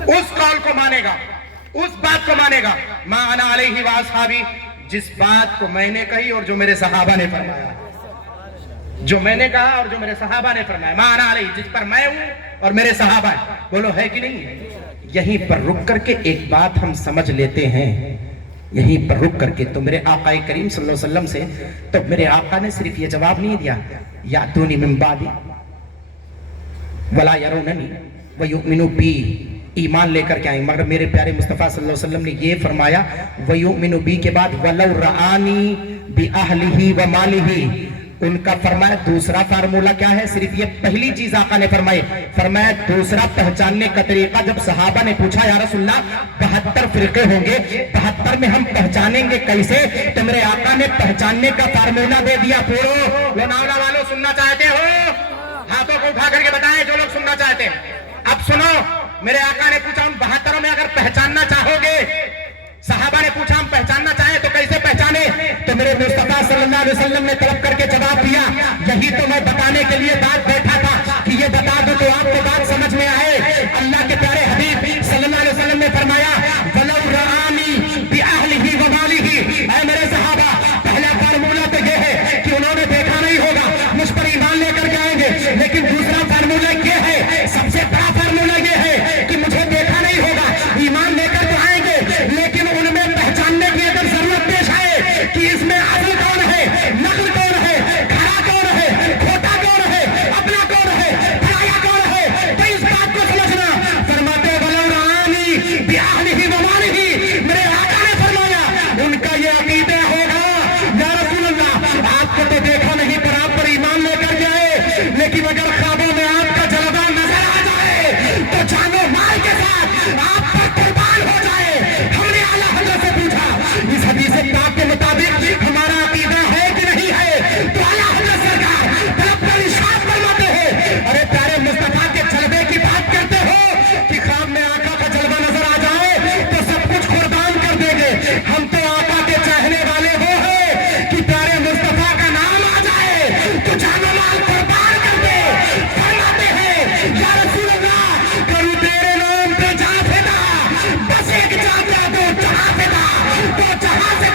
اس قول کو مانے گا، اس بات کو مانے گا۔ ما انا علیہ واصحابی، جس بات کو میں نے کہی اور جو میرے صحابہ نے فرمایا، جو میں نے کہا اور جو میرے صحابہ نے فرمایا، ما انا علیہ، جس پر میں ہوں اور میرے صحابہ ہیں، بولو ہے کہ نہیں؟ یہیں پر رک کر کے ایک بات ہم سمجھ لیتے ہیں، یہیں پر رک کر کے تو میرے آقا کریم صلی اللہ علیہ وسلم سے تو میرے آقا نے صرف یہ جواب نہیں دیا یاتونی من بعدی ولا یروننی ویؤمنوا بی، ایمان لے کر کے آئیں، مگر میرے پیارے مصطفیٰ صلی اللہ علیہ وسلم نے یہ فرمایا ویؤمنوا بی کے بعد ولو رآنی باہلہ ومالہ، ان کا فرمایا دوسرا فارمولہ کیا ہے؟ صرف یہ پہلی چیز آقا نے فرمایا دوسرا پہچاننے کا طریقہ۔ جب صحابہ نے پوچھا یا رسول اللہ 72 فرقے ہوں گے، 72 میں ہم پہچانیں گے کیسے؟ تو میرے آقا نے پہچاننے کا فارمولہ دے دیا۔ پورو لوناولا والوں سننا چاہتے ہو؟ ہاتھوں کو اٹھا کر کے بتائیں جو لوگ سننا چاہتے ہیں۔ اب سنو، میرے آقا نے پوچھا ان 72 میں اگر پہچاننا چاہو گے، صحابہ نے پوچھا ہم پہچاننا چاہیں تو کیسے پہچانے؟ تو میرے مصطفیٰ صلی اللہ علیہ وسلم نے طلب کر کے جواب دیا، یہی تو میں بتانے کے لیے بات بیٹھا تھا کہ یہ بتا دو تو آپ کو بات سمجھ میں آئے۔ اللہ کے پیارے حبیب صلی اللہ علیہ وسلم نے فرمایا وَلَوْ رَآنِي بِأَهْلِهِ وَمَالِهِ، اے میرے صحابہ پہلا فارمولہ تو یہ ہے کہ انہوں نے دیکھا نہیں ہوگا، مجھ پر ایمان لے کر کے آئیں گے، لیکن دوسرا فارمولہ یہ ہے، سب سے بڑا فارمولہ یہ ہے کہ مجھے دیکھا نہیں ہوگا، ایمان لے کر تو آئیں گے، لیکن ان میں پہچاننے کی اگر ضرورت پیش آئے کہ اس میں اصل کون ہے، نقل کون ہے،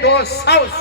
200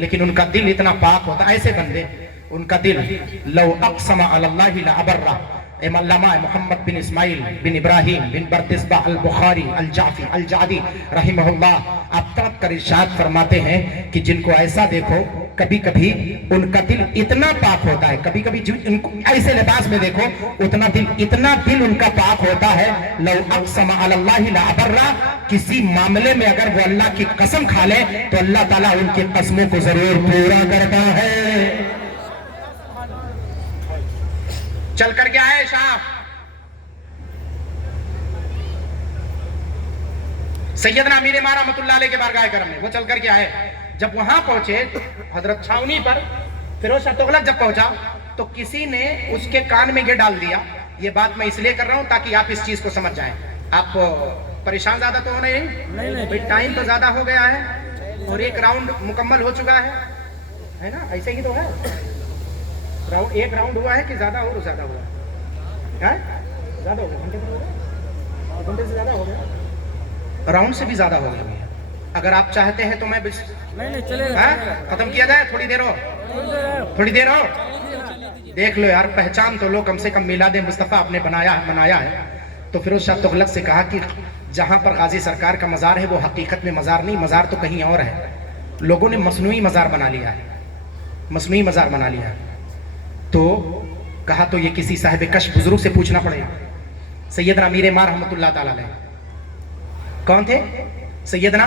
لیکن ان کا دل اتنا پاک ہوتا ہے. ایسے بندے ان کا دل لو اقسم علی اللہ لابرہ. علامہ محمد بن اسماعیل بن ابراہیم بن برتسبہ البخاری الجعفی الجعدی رحمہ اللہ آپ تڑپ کر ارشاد فرماتے ہیں کہ جن کو ایسا دیکھو کبھی کبھی ان کا دل اتنا پاک ہوتا ہے, کبھی کبھی ان کو ایسے لباس میں دیکھو اتنا دل ان کا پاک ہوتا ہے. لو اقسم علی اللہ لابرہ, کسی معاملے میں اگر وہ اللہ کی قسم کھا لے تو اللہ تعالیٰ ان کی قسموں کو ضرور پورا کرتا ہے. چل کر کے آئے شاہ سیدنا امیر ماہ رحمت اللہ علیہ کے بارگاہ کرم میں, وہ چل کر کے آئے. جب وہاں پہنچے حضرت چھاونی پر فیروز شاہ تغلق جب پہنچا تو کسی نے اس کے کان میں یہ ڈال دیا. یہ بات میں اس لیے کر رہا ہوں تاکہ آپ اس چیز کو سمجھ جائیں. آپ پریشان زیادہ تو ہو نہیں, ٹائم تو زیادہ ہو گیا ہے اور ایک راؤنڈ مکمل ہو چکا ہے نا, ایسے ہی تو ہے. ایک راؤنڈ ہوا ہے کہ زیادہ اور زیادہ ہوا ہے, زیادہ ہو گیا, گھنٹے سے زیادہ ہو گیا, راؤنڈ سے بھی زیادہ ہو گیا. اگر آپ چاہتے ہیں تو میں ختم کیا جائے, تھوڑی دیر ہو. دیکھ لو یار, پہچان تو لو, کم سے کم میلاد مصطفیٰ آپ نے منایا ہے. تو فیروز شاہ تغلق سے کہا کہ جہاں پر غازی سرکار کا مزار ہے وہ حقیقت میں مزار نہیں, مزار تو کہیں اور ہے. لوگوں نے مصنوعی مزار بنا لیا ہے. تو کہا تو یہ کسی صاحب کشف بزرگ سے پوچھنا پڑے گا. سیدنا امیر ماہ رحمت اللہ تعالیٰ علیہ کون تھے؟ سیدنا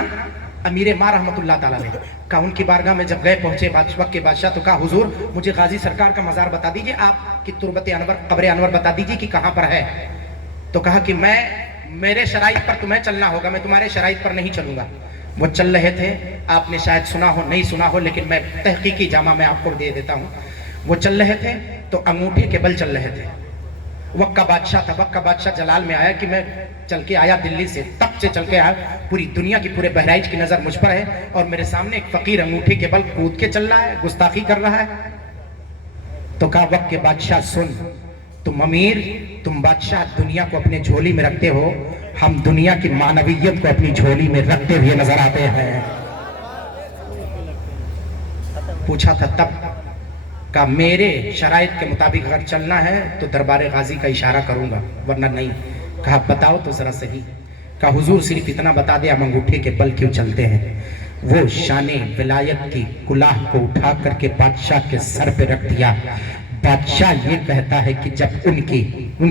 امیر ماہ رحمت اللہ تعالیٰ علیہ. کہا ان کی بارگاہ میں جب گئے پہنچے وقت کے بادشاہ, تو کہا حضور مجھے غازی سرکار کا مزار بتا دیجئے, آپ کی تربت انور قبر انور بتا دیجئے کہ کہاں پر ہے. تو کہا کہ میرے شرائط پر تمہیں چلنا ہوگا, میں تمہارے شرائط پر نہیں چلوں گا. وہ چل رہے تھے, آپ نے شاید سنا ہو نہیں سنا ہو, لیکن میں تحقیقی جامع میں آپ کو دے دیتا ہوں. وہ چل رہے تھے تو انگوٹھے کے بل چل رہے تھے. وقت کا بادشاہ تھا, وقت کا بادشاہ جلال میں آیا کہ میں چل کے آیا دلی سے, تب سے چل کے آیا, پوری دنیا کی پورے بہرائچ کی نظر مجھ پر ہے اور میرے سامنے ایک فقیر انگوٹھے کے بل کود کے چل رہا ہے, گستاخی کر رہا ہے. تو کہا وقت کے بادشاہ سن, تم امیر, تم بادشاہ دنیا کو اپنے جھولی میں رکھتے ہو, ہم دنیا کی معنویت کو اپنی جھولی میں رکھتے ہوئے نظر آتے ہیں. پوچھا تھا تب, کہا میرے شرائط کے مطابق اگر چلنا ہے تو دربار غازی کا اشارہ کروں گا, ورنہ نہیں. کہا بتاؤ تو ذرا صحیح. کہا حضور صرف اتنا بتا دے, ہم انگوٹھے کے بل کیوں چلتے ہیں. وہ شان ولایت کی کلاه کو اٹھا کر کے بادشاہ کے سر پہ رکھ دیا. بادشاہ یہ کہتا ہے کہ جب ان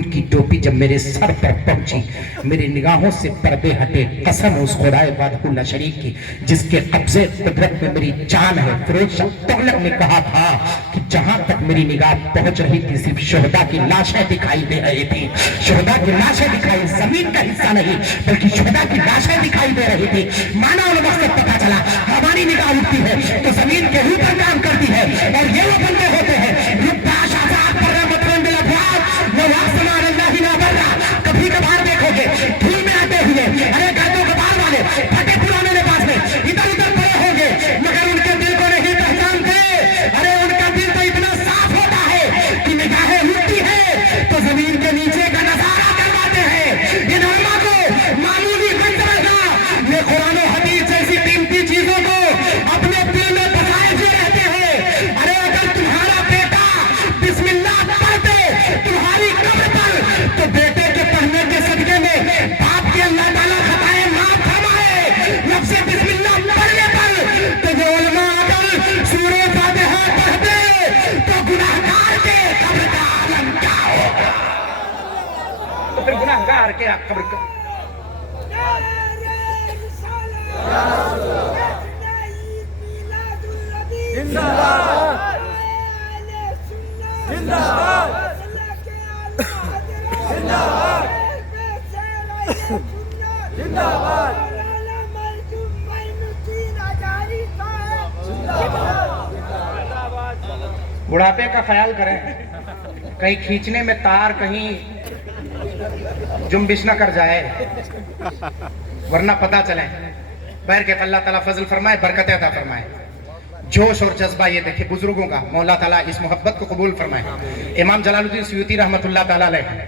کی ٹوپی جب میرے سر پر پہنچی, میری نگاہوں سے پردے ہٹے. قسم اس خدائے وحدہ لا شریک کی جس کے قبضے قدرت میں میری جان ہے. فیروز شاہ تغلق نے کہا تھا کہ جہاں تک میری نگاہ پہنچ رہی تھی صرف شہداء کی لاشیں دکھائی دے رہی تھی. شہداء کی لاشیں دکھائی, زمین کا حصہ نہیں بلکہ شہداء کی لاشیں دکھائی دے رہی تھی. مانا ان وقت پتا چلا ہماری نگاہ اٹھتی ہے تو زمین کے اوپر کام کرتی ہے, اور یہ وہ بندے ہوتے ہیں کبھی کبھار دیکھو گے دھول میں آتے ہوئے, ارے گردوں کبار والے پھٹے پرانے لباس میں ادھر ادھر پڑے ہوں گے, مگر ان کے دل کو نہیں پہچانتے. ارے ان کا دل تو اتنا صاف ہوتا ہے کہ نگاہیں اٹھتی ہے تو زمین کے نیچے کا نظارہ کرواتے ہیں. ان علماء کو معمولی بن جائے گا, یہ قرآن و حدیث جیسی قیمتی چیزوں کو اپنے دل میں بسائے ہوئے رہتے ہیں. ارے اگر تمہارا بیٹا بسم اللہ پڑھتے تمہاری قبر پر, تو بیٹے کے پڑھنے کے صدقے میں باپ کے اللہ تعالیٰ خطائیں معاف فرمائے. لفظ بسم اللہ پڑھنے پر تو جو علماء اگر سورہ فاتحہ پڑھتے تو گناہگار کے قبر کا عالم کیا ہوگا. تو پھر گناہگار کے قبر کا بڑھاپے کا خیال کریں, کہیں کھینچنے میں تار کہیں جنبش نہ کر جائے, ورنہ پتہ چلے. بہر کہ اللہ تعالیٰ فضل فرمائے, برکت عطا فرمائے. جوش اور جذبہ یہ دیکھیں بزرگوں کا, مولا تعالیٰ اس محبت کو قبول فرمائے. امام جلال الدین سیوطی رحمت اللہ تعالیٰ علیہ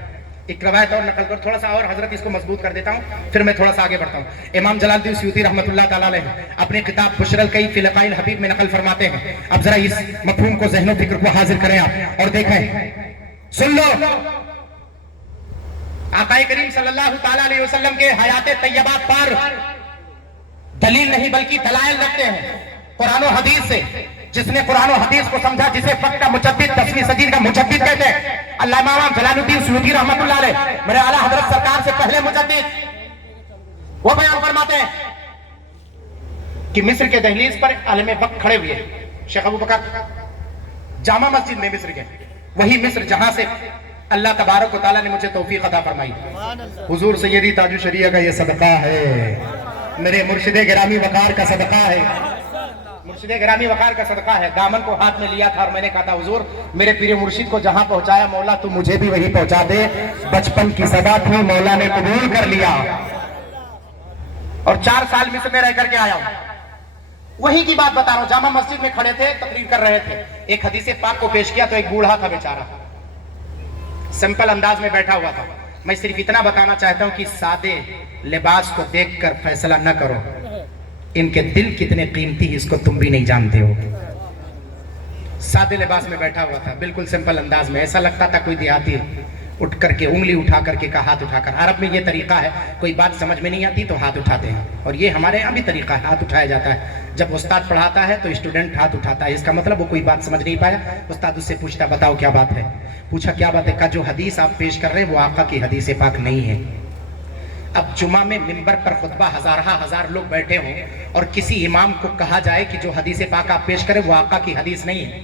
ایک روایت اور نقل کر تھوڑا سا اور حضرت اس کو مضبوط کر دیتا ہوں، پھر میں تھوڑا سا آگے بڑھتا ہوں۔ امام جلال الدین سیوطی رحمۃ اللہ تعالیٰ علیہ اپنی کتاب بشر الکئی فی لقاء الحبیب میں نقل فرماتے ہیں۔ اب ذرا اس مفہوم کو ذہن و فکر کو حاضر کریں آپ اور دیکھیں، سن لو، آقا کریم صلی اللہ تعالیٰ علیہ وسلم کے حیات طیبات پر دلیل نہیں بلکہ دلائل رکھتے ہیں قرآن و حدیث سے۔ جس نے قرآن و حدیث کو سمجھا، جسے فقہ کا مجدد، 10ویں صدی کا مجدد کہتے ہیں، علامہ امام جلال الدین سیوطی رحمۃ اللہ علیہ، میرے اعلیٰ حضرت سرکار سے پہلے مجدد، وہ بیان فرماتے ہیں کہ مصر کے دہلیز پر عالم وقت کھڑے ہوئے، شیخ ابو بکر جامع مسجد میں مصر کے، وہی مصر جہاں سے اللہ تبارک و تعالیٰ نے مجھے توفیق عطا فرمائی۔ حضور سیدی تاج الشریعہ کا یہ صدقہ ہے، میرے مرشد گرامی وقار کا صدقہ ہے، مرشد گرامی وقار کا صدقہ ہے۔ دامن کو ہاتھ میں لیا تھا اور میں نے کہا تھا حضور میرے پیر مرشد کو جہاں پہنچایا مولا تو مجھے بھی وہی پہنچا دے۔ بچپن کی صدا تھی، مولا نے قبول کر لیا اور 4 سال مصر میں رہ کر کے آیا ہوں۔ وہی کی بات بتا رہا ہوں، جامع مسجد میں کھڑے تھے، تقریر کر رہے تھے، ایک حدیث پاک کو پیش کیا تو ایک بوڑھا تھا بیچارہ، سمپل انداز میں بیٹھا ہوا تھا۔ میں صرف اتنا بتانا چاہتا ہوں کہ سادے لباس کو دیکھ کر فیصلہ نہ کرو، ان کے دل کتنے قیمتی ہیں اس کو تم بھی نہیں جانتے ہو۔ سادے لباس میں بیٹھا ہوا تھا، بالکل سمپل انداز میں، ایسا لگتا تھا کوئی دیہاتی اٹھ کر کے انگلی اٹھا کر کے ہاتھ اٹھا کر۔ عرب میں یہ طریقہ ہے، کوئی بات سمجھ میں نہیں آتی تو ہاتھ اٹھاتے ہیں، اور یہ ہمارے یہاں بھی طریقہ ہے، ہاتھ اٹھایا جاتا ہے۔ جب استاد پڑھاتا ہے تو اسٹوڈنٹ ہاتھ اٹھاتا ہے، اس کا مطلب وہ کوئی بات سمجھ نہیں پایا، استاد اس سے پوچھتا بتاؤ کیا بات ہے، پوچھا کیا بات ہے، کہا جو حدیث آپ پیش کر رہے ہیں وہ آقا کی حدیث پاک نہیں ہے۔ اب جمعہ میں منبر پر خطبہ ہزار لوگ بیٹھے ہوں اور کسی امام کو کہا جائے کہ جو حدیث پاک آپ پیش کریں وہ آقا کی حدیث نہیں ہے۔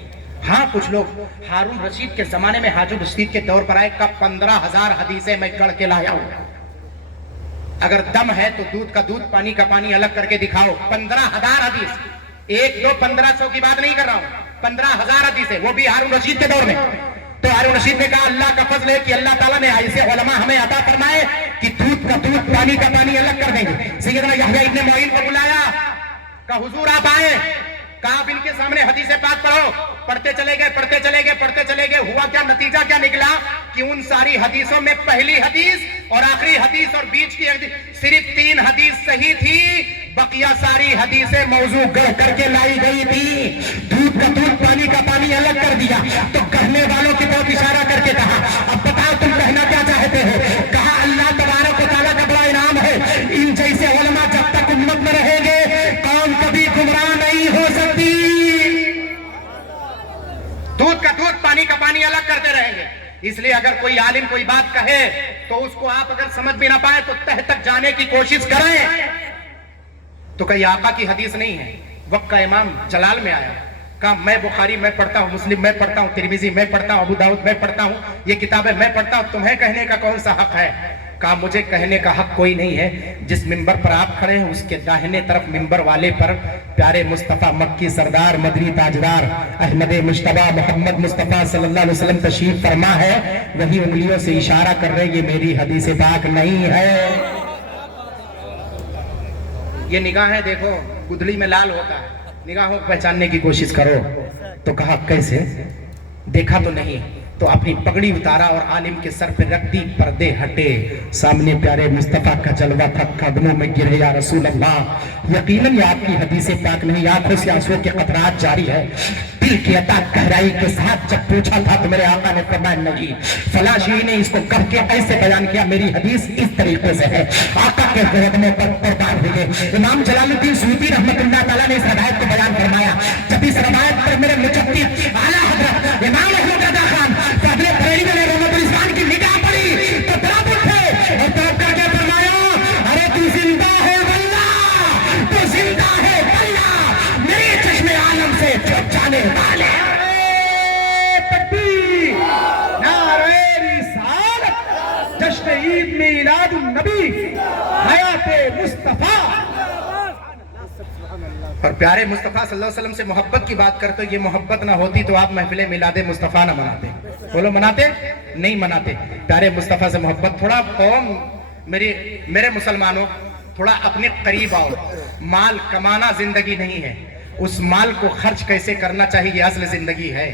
ہاں کچھ لوگ ہارون رشید کے زمانے میں حاج رشید کے دور پر آئے، کب 15,000 حدیثیں میں گڑھ کے لایا ہوں، اگر دم ہے تو دودھ کا دودھ پانی کا پانی الگ کر کے دکھاؤ۔ 15,000 حدیث، 1 2 1500 کی بات نہیں کر رہا ہوں، 15,000 حدیثیں، وہ بھی ہارون رشید کے دور میں۔ تو ہارون رشید نے کہا اللہ کا فضل ہے کہ اللہ تعالیٰ نے ایسے علماء ہمیں عطا فرمائے کہ دودھ کا دودھ پانی کا پانی الگ کر دیں گے۔ سیدنا یحییٰ ابن معین کو بلایا، کہا حضور آپ آئے، کہا آپ ان کے سامنے حدیث پاک پڑھو۔ پڑھتے چلے گئے، ہوا کیا، نتیجہ کیا نکلا کہ ان ساری حدیثوں میں پہلی حدیث اور آخری حدیث اور بیچ کی حدیث صرف 3 حدیث صحیح تھی، بقیہ ساری حدیثیں موضوع کر کے لائی گئی تھی۔ دودھ کا دودھ پانی کا پانی الگ کر دیا تو کہنے والوں کی طرف اشارہ کر کے کہا اب بتاؤ تم کہنا کیا چاہتے ہو؟ کہا اللہ تبارک و تعالیٰ کا بڑا انعام ہے، ان جیسے علماء جب تک امت میں رہیں گے قوم کبھی گمراہ نہیں ہو سکتی۔ دودھ کا دودھ پانی کا پانی الگ کرتے رہیں گے، اس لیے اگر کوئی عالم کوئی بات کہے تو اس کو آپ اگر سمجھ بھی نہ پائے تو تہ تک جانے کی کوشش کریں تو کہیں آقا کی حدیث نہیں ہے۔ وقت کا امام جلال میں آیا، کہا میں بخاری میں پڑھتا ہوں، مسلم میں پڑھتا ہوں، ترمذی میں پڑھتا ہوں، ابو داؤد میں پڑھتا ہوں، یہ کتابیں میں پڑھتا ہوں، تمہیں کہنے کا کون سا حق ہے؟ کہا مجھے کہنے کا حق کوئی نہیں ہے، جس منبر پر آپ کھڑے ہیں اس کے داہنے طرف منبر والے پر پیارے مصطفیٰ مکی سردار مدنی تاجدار احمد مجتبیٰ محمد مصطفیٰ صلی اللہ علیہ وسلم تشریف فرما ہے، وہی انگلیوں سے اشارہ کر رہے یہ میری حدیث پاک نہیں ہے۔ یہ نگاہیں دیکھو گدلی میں لال ہوتا ہے، نگاہوں کو پہچاننے کی کوشش کرو۔ تو کہا کیسے؟ دیکھا تو نہیں، تو اپنی پگڑی اتارا اور عالم کے سر پہ رکھ دی، پردے ہٹے، سامنے پیارے مصطفیٰ کا جلوہ تھا، قدموں میں گرے یا رسول اللہ، یقیناً یہ آپ کی حدیث پاک نہیں، آنکھوں سے آنسو کے قطرات جاری ہے۔ دل کی عطا گہرائی کے ساتھ جب پوچھا تھا تو میرے آقا نے فرمایا نہیں، فلاں شیعی نے اس کو کہہ کے ایسے بیان کیا، میری حدیث اس طریقے سے ہے۔ آقا کے قدموں پر قربان ہوئے۔ امام جلال الدین سیوطی رحمۃ اللہ تعالیٰ نے اس روایت کو بیان فرمایا، جب اس روایت پر میرے مجدد اعلیٰ حضرت امام احمد رضا خان فاضل بریلوی نے رحمت الاسلام کی نگاہ پڑی تو طرف اٹھے اور طرف کر کے فرمایا ارے تو زندہ ہے واللہ، تو زندہ ہے واللہ، میرے چشم عالم سے جو جانے والے تکبیر، نعرہ رسالت، جشن عید میلاد النبی، حیات مصطفیٰ۔ اور پیارے مصطفیٰ صلی اللہ علیہ وسلم سے محبت کی بات کرتے ہو، یہ محبت نہ ہوتی تو آپ محفل میلاد مصطفیٰ نہ مناتے۔ بولو مناتے؟ نہیں مناتے۔ پیارے مصطفیٰ سے محبت، تھوڑا قوم میرے مسلمانوں تھوڑا اپنے قریب آؤ۔ مال کمانا زندگی نہیں ہے، اس مال کو خرچ کیسے کرنا چاہیے یہ اصل زندگی ہے۔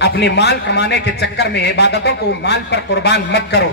اپنی مال کمانے کے چکر میں عبادتوں کو مال پر قربان مت کرو۔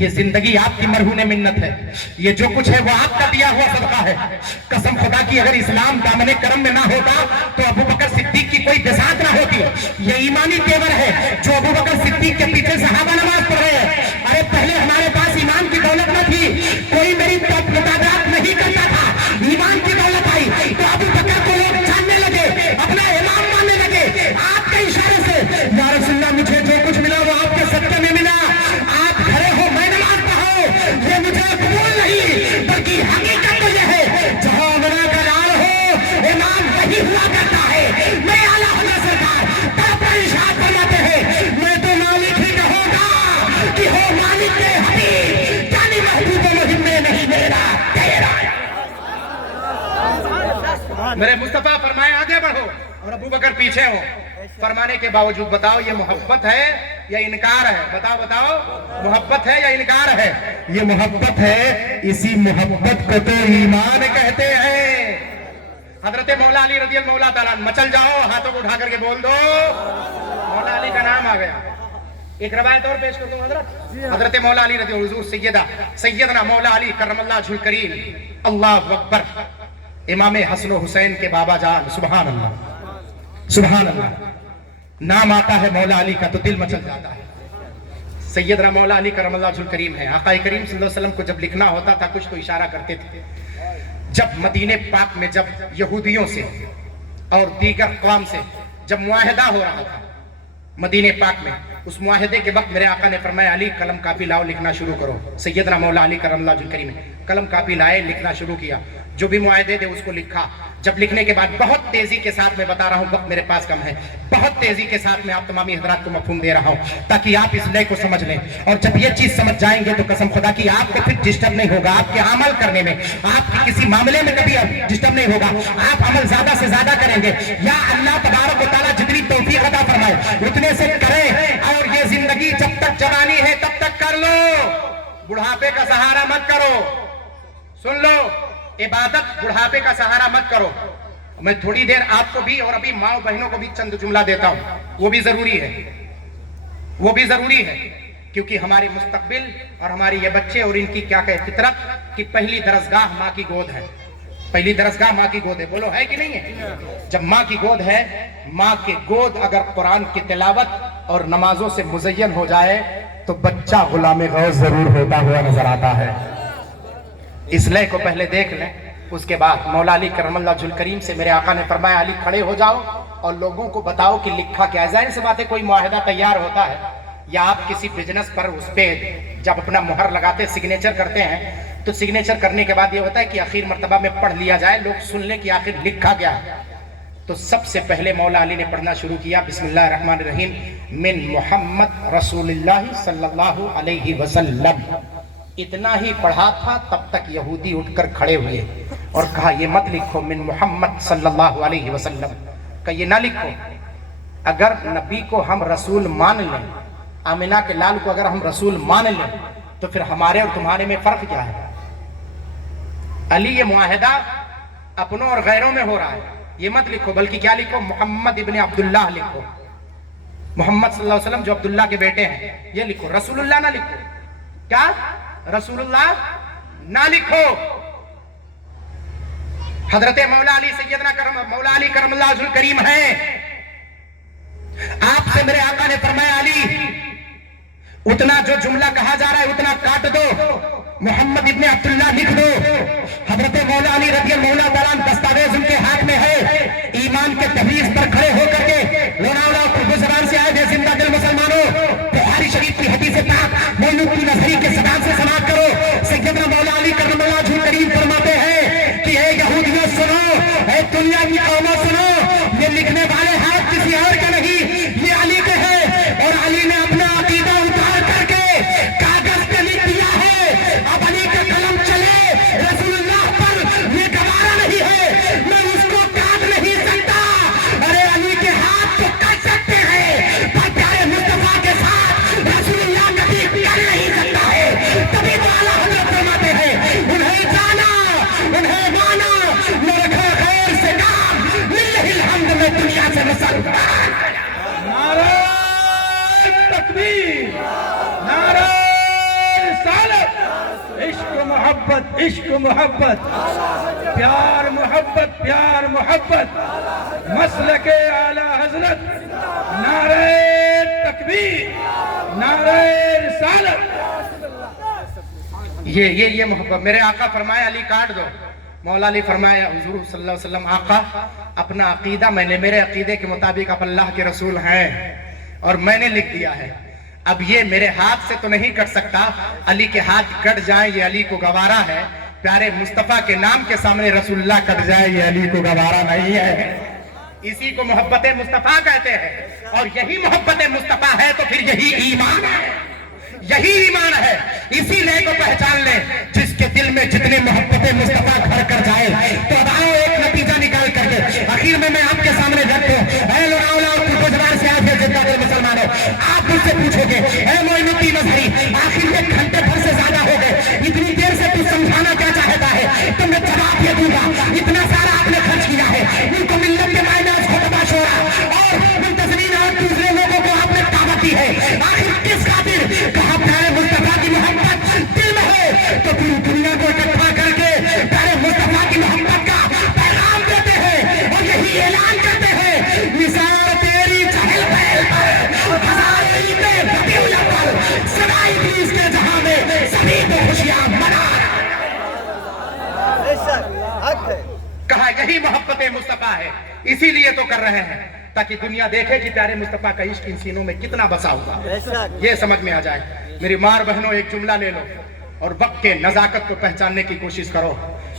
یہ زندگی آپ کی مرہون منت ہے، یہ جو کچھ ہے وہ آپ کا دیا ہوا صدقہ ہے۔ قسم خدا کی اگر اسلام دامن کرم میں نہ ہوتا تو ابو بکر صدیق کی کوئی بساط نہ ہوتی۔ یہ ایمانی تیور ہے جو ابو بکر صدیق کے پیچھے صحابہ نماز پڑھ رہے ہیں۔ ارے پہلے ہمارے پاس ایمان کی دولت نہ تھی، کوئی میری مطابقت نہیں کرتا تھا، ایمان کی دولت آئی تو ابو بکر کو لوگ جاننے لگے، اپنا امام ماننے لگے۔ آپ کے اشارے سے یا رسول اللہ مجھے جو کچھ ملا وہ آپ کے صدقے میں ملا، آپ کھڑے ہو میں نماز پڑھاؤ، یہ مجھے قبول نہیں، بلکہ حقیقت تو یہ ہے جہاں امنا کا لال ہو امام وہی ہوا کرتا ہے۔ میں اعلیٰ حضرت سرکار پر ارشاد فرماتے ہیں میں تو مالک ہی کہوں گا کہ ہو مالک کے حبیب، جانی محبوب و مہم میں نہیں میرا تیرا۔ میرے مصطفیٰ فرمائے آگے بڑھو اور ابو بکر پیچھے ہو، فرمانے کے باوجود بتاؤ یہ محبت ہے یا انکار ہے؟ بتاؤ بتاؤ، محبت ہے یا انکار ہے؟ یہ محبت ہے، اسی محبت کو تو ایمان کہتے ہیں۔ حضرت مولا علی رضی اللہ تعالیٰ عنہ، مچل جاؤ، ہاتھوں کو اٹھا کر کے بول دو مولا علی کا نام آ گیا۔ ایک روایت اور پیش کر دوں حضرت، حضرت مولا علی رضی اللہ، حضور سیدنا مولا علی کرم اللہ وجہہ الکریم، اللہ اکبر، امام حسن و حسین کے بابا جان، سبحان اللہ سبحان اللہ۔ نام آتا ہے مولا علی کا تو دل مچل جاتا ہے۔ سیدنا مولا علی کرم اللہ وجہہ الکریم ہے۔ آقا کریم صلی اللہ علیہ وسلم کو جب لکھنا ہوتا تھا کچھ تو اشارہ کرتے تھے۔ جب مدینہ پاک میں جب یہودیوں سے اور دیگر قوم سے جب معاہدہ ہو رہا تھا مدینہ پاک میں، اس معاہدے کے وقت میرے آقا نے فرمایا علی قلم کاپی لاؤ، لکھنا شروع کرو۔ سیدنا مولا علی کرم اللہ وجہہ الکریم نے قلم کاپی لائے، لکھنا شروع کیا، جو بھی معاہدے تھے اس کو لکھا۔ جب لکھنے کے بعد بہت تیزی کے ساتھ، میں بتا رہا ہوں وقت میرے پاس کم ہے، بہت تیزی کے ساتھ میں آپ تمامی حضرات کو مفہوم دے رہا ہوں تاکہ آپ اس لئے کو سمجھ لیں، اور جب یہ چیز سمجھ جائیں گے تو قسم خدا کی آپ کو پھر ڈسٹرب نہیں ہوگا، آپ کے عمل کرنے میں، آپ کی کسی معاملے میں کبھی ڈسٹرب نہیں ہوگا، آپ عمل زیادہ سے زیادہ کریں گے۔ یا اللہ تبارک و تعالیٰ جتنی توفیق عطا فرمائے اتنے سے کریں، اور یہ زندگی جب تک جوانی ہے تب تک کر لو، بڑھاپے کا سہارا مت کرو۔ سن لو، عبادت بڑھاپے کا سہارا مت کرو۔ میں تھوڑی دیر آپ کو بھی اور ابھی ماں بہنوں کو بھی چند جملہ دیتا ہوں، وہ بھی ضروری ہے، وہ بھی ضروری ہے، کیونکہ ہماری مستقبل اور ہماری یہ بچے اور ان کی کیا کہ فطرت کی پہلی درسگاہ ماں کی گود ہے، پہلی درسگاہ ماں کی گود ہے۔ بولو ہے کہ نہیں ہے؟ جب ماں کی گود ہے، ماں کی گود اگر قرآن کی تلاوت اور نمازوں سے مزین ہو جائے تو بچہ غلام غوث ضرور ہوتا ہوا نظر آتا ہے۔ اس لئے کو پہلے دیکھ لیں، اس کے بعد مولا علی کرم اللہ وجہہ الکریم سے میرے آقا نے فرمایا علی کھڑے ہو جاؤ اور لوگوں کو بتاؤ کہ لکھا کیا ہے۔ ظاہر سی بات ہے کوئی معاہدہ تیار ہوتا ہے یا آپ کسی بزنس پر اس پہ جب اپنا مہر لگاتے سگنیچر کرتے ہیں تو سگنیچر کرنے کے بعد یہ ہوتا ہے کہ آخر مرتبہ میں پڑھ لیا جائے، لوگ سن لیں کہ آخر لکھا کیا ہے۔ تو سب سے پہلے مولا علی نے پڑھنا شروع کیا بسم اللہ الرحمن الرحیم من محمد رسول اللہ صلی اللہ علیہ وسلم۔ اتنا ہی پڑھا تھا تب تک یہودی اٹھ کر کھڑے ہوئے اور کہا یہ مت لکھو من محمد صلی اللہ علیہ وسلم، کہ یہ نہ لکھو۔ اگر نبی کو ہم رسول مان لیں، آمنہ کے لال کو اگر ہم رسول مان لیں تو پھر ہمارے اور تمہارے میں فرق کیا ہے؟ علی یہ معاہدہ اپنوں اور غیروں میں ہو رہا ہے، یہ مت لکھو، بلکہ کیا لکھو؟ محمد ابن عبداللہ لکھو، محمد صلی اللہ علیہ وسلم جو عبداللہ کے بیٹے ہیں یہ لکھو، رسول اللہ نہ لکھو۔ کیا؟ رسول اللہ نہ لکھو۔ حضرت مولا علی سیدنا مولا علی کرم اللہ وجہہ الکریم ہے، آپ سے میرے آقا نے فرمایا علی اتنا جو جملہ کہا جا رہا ہے اتنا کاٹ دو، محمد ابن عبداللہ لکھ دو۔ حضرت مولا علی رضی اللہ تعالیٰ عنہ دستاویز ان کے ہاتھ میں ہے، ایمان کے تحریز پر کھڑے ہو کر کے لوناولا اردو زبان سے آئے تھے، زندہ دل مسلمانوں بخاری شریف کی حدیث پاک مولود کی نظری کے زبان سے سماعت کرو۔ سیدنا مولا علی کرم اللہ وجہہ الکریم فرماتے ہیں کہ اے یہودیوں سنو، اے دنیا کی قوموں سنو، یہ لکھنے والے ہاتھ کسی اور کے نہیں، یہ علی کے ہیں، اور علی نے اپنا عقیدہ اتار کر کے کاغذ پہ لکھ دیا ہے۔ اب علی کا قلم چلے رسول اللہ پر یہ گوارا نہیں ہے، میں اس کو کاٹ نہیں سکتا۔ ارے علی کے ہاتھ تو کٹ سکتے ہیں پر پیارے مصطفیٰ کے ساتھ رسول اللہ کبھی کر نہیں سکتا ہے۔ تبھی تو اعلیٰ حضرت فرماتے ہیں انہیں جانا انہیں مانا، نہ رکھا خیر سے کام، محبت، عشق محبت، پیار محبت، پیار محبت، مسلک اعلی حضرت، نعرہ تکبیر، نعرہ رسالت۔ یہ محبت میرے آقا فرمایا علی کاٹ دو، مولا علی فرمایا حضور صلی اللہ علیہ وسلم آقا اپنا عقیدہ میرے عقیدے کے مطابق آپ اللہ کے رسول ہیں اور میں نے لکھ دیا ہے، اب یہ میرے ہاتھ سے تو نہیں کٹ سکتا، علی کے ہاتھ کٹ جائیں یہ علی کو گوارا ہے، پیارے مصطفیٰ کے نام کے سامنے رسول اللہ کٹ جائے یہ علی کو گوارا نہیں ہے۔ اسی کو محبت مصطفیٰ کہتے ہیں، اور یہی محبت مصطفیٰ ہے تو پھر یہی ایمان ہے، یہی ایمان ہے۔ اسی لئے کو پہچان لیں، جس کے دل میں جتنے محبت مصطفیٰ گھر کر جائے تو اب آؤ ایک نتیجہ نکال کر کے آخر میں آپ کے سامنے رکھ دوں، اے لوڑاؤ گجرات سے آئے تھے زندہ دل مسلمانوں، آپ مجھ سے پوچھو گے اے معین الدین اظہری آخر ایک گھنٹے بھر سے زیادہ ہو گئے، اتنی دیر سے تو سمجھانا کیا چاہتا ہے؟ تو میں جواب یہ دوں گا، اتنا سارا آپ نے خرچ کیا ہے، ان کو ملت کے معنی اس خطبہ شورا اور منتظرین اور دوسرے لوگوں کو آپ نے دعوت دی ہے، آخر کس خاطر؟ کہا پیارے مصطفیٰ کی محبت دل میں ہے تو پوری دنیا کو اکٹھا کر کے پیارے مصطفیٰ کی محبت کا پیغام دیتے ہیں اور یہی اعلان کرتے ہیں، نثار تیری چہل پہل پر ہزار عیدیں ربیع الاول، سنا ابلیس کے جہاں میں سبھی کو خوشیاں منا۔ کہا یہی محبت مصطفیٰ ہے، اسی لیے تو کر رہے ہیں تاکہ دنیا دیکھے کہ پیارے مصطفیٰ کا عشق ان سینوں میں کتنا بسا ہوا، یہ سمجھ میں آ جائے۔ میری مار بہنوں ایک جملہ لے لو اور وقت کے نزاکت کو پہچاننے کی کوشش کرو،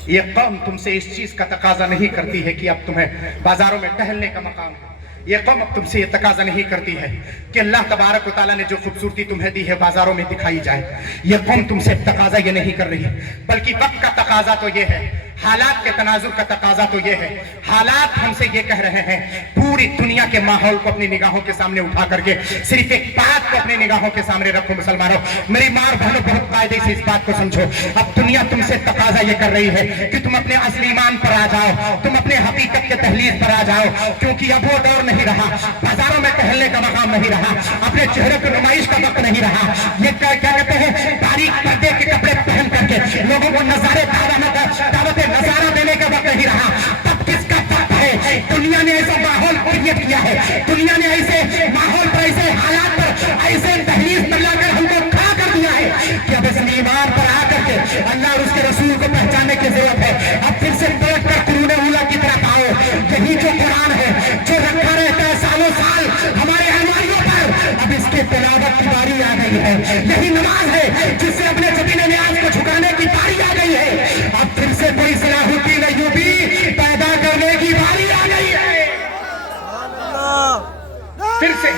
یہ قوم تم سے اس چیز کا تقاضا نہیں کرتی ہے کہ اب تمہیں بازاروں میں ٹہلنے کا مقام ہے، یہ قوم اب تم سے یہ تقاضا نہیں کرتی ہے کہ اللہ تبارک و تعالیٰ نے جو خوبصورتی تمہیں دی ہے بازاروں میں دکھائی جائے، یہ قوم تم سے تقاضا یہ نہیں کر رہی، بلکہ وقت کا تقاضا تو یہ ہے، حالات کے تناظر کا تقاضا تو یہ ہے، حالات ہم سے یہ کہہ رہے ہیں پوری دنیا کے ماحول کو اپنی نگاہوں کے سامنے اٹھا کر کے صرف ایک بات کو اپنی نگاہوں کے سامنے رکھو مسلمانوں، میری مار بہنوں بہت قاعدے سے اس بات کو سمجھو، اب دنیا تم سے تقاضا یہ کر رہی ہے کہ تم اپنے اصلی ایمان پر آ جاؤ، تم اپنے حقیقت کے تحلیل پر آ جاؤ، کیونکہ اب وہ دور نہیں رہا، بازاروں میں ٹہلنے کا مقام نہیں رہا، اپنے چہرے کی نمائش کا وقت نہیں رہا، یہ کیا کہتے ہیں باریک پردے کے کپڑے پہن کر کے لوگوں کو نظارے دعوت نظارہ دینے کا وقت نہیں رہا، تب کس کا وقت ہے؟ دنیا نے ایسا ماحول کریٹ کیا ہے، دنیا نے ایسے ماحول پر ایسے حالات پر ایسے تحریر پر لا کر ہم کو کھڑا کر دیا ہے کہ اب اس ایمان پر آ کر کے اللہ اور اس کے رسول کو پہچاننے کی ضرورت ہے، اب پھر سے بیٹھ کر قرون اولیٰ کی طرف آؤ، یہی جو قرآن ہے جو رکھا رہتا ہے سالوں سال ہمارے الماریوں پر، اب اس کے تلاوت کی باری آ گئی ہے، یہی نماز ہے جس سے اپنے جبین نیاز کو جھکانے کی باری آ گئی ہے، اب پھر سے کوئی صلاح الدین ایوبی پیدا کرنے کی باری آ گئی ہے، پھر سے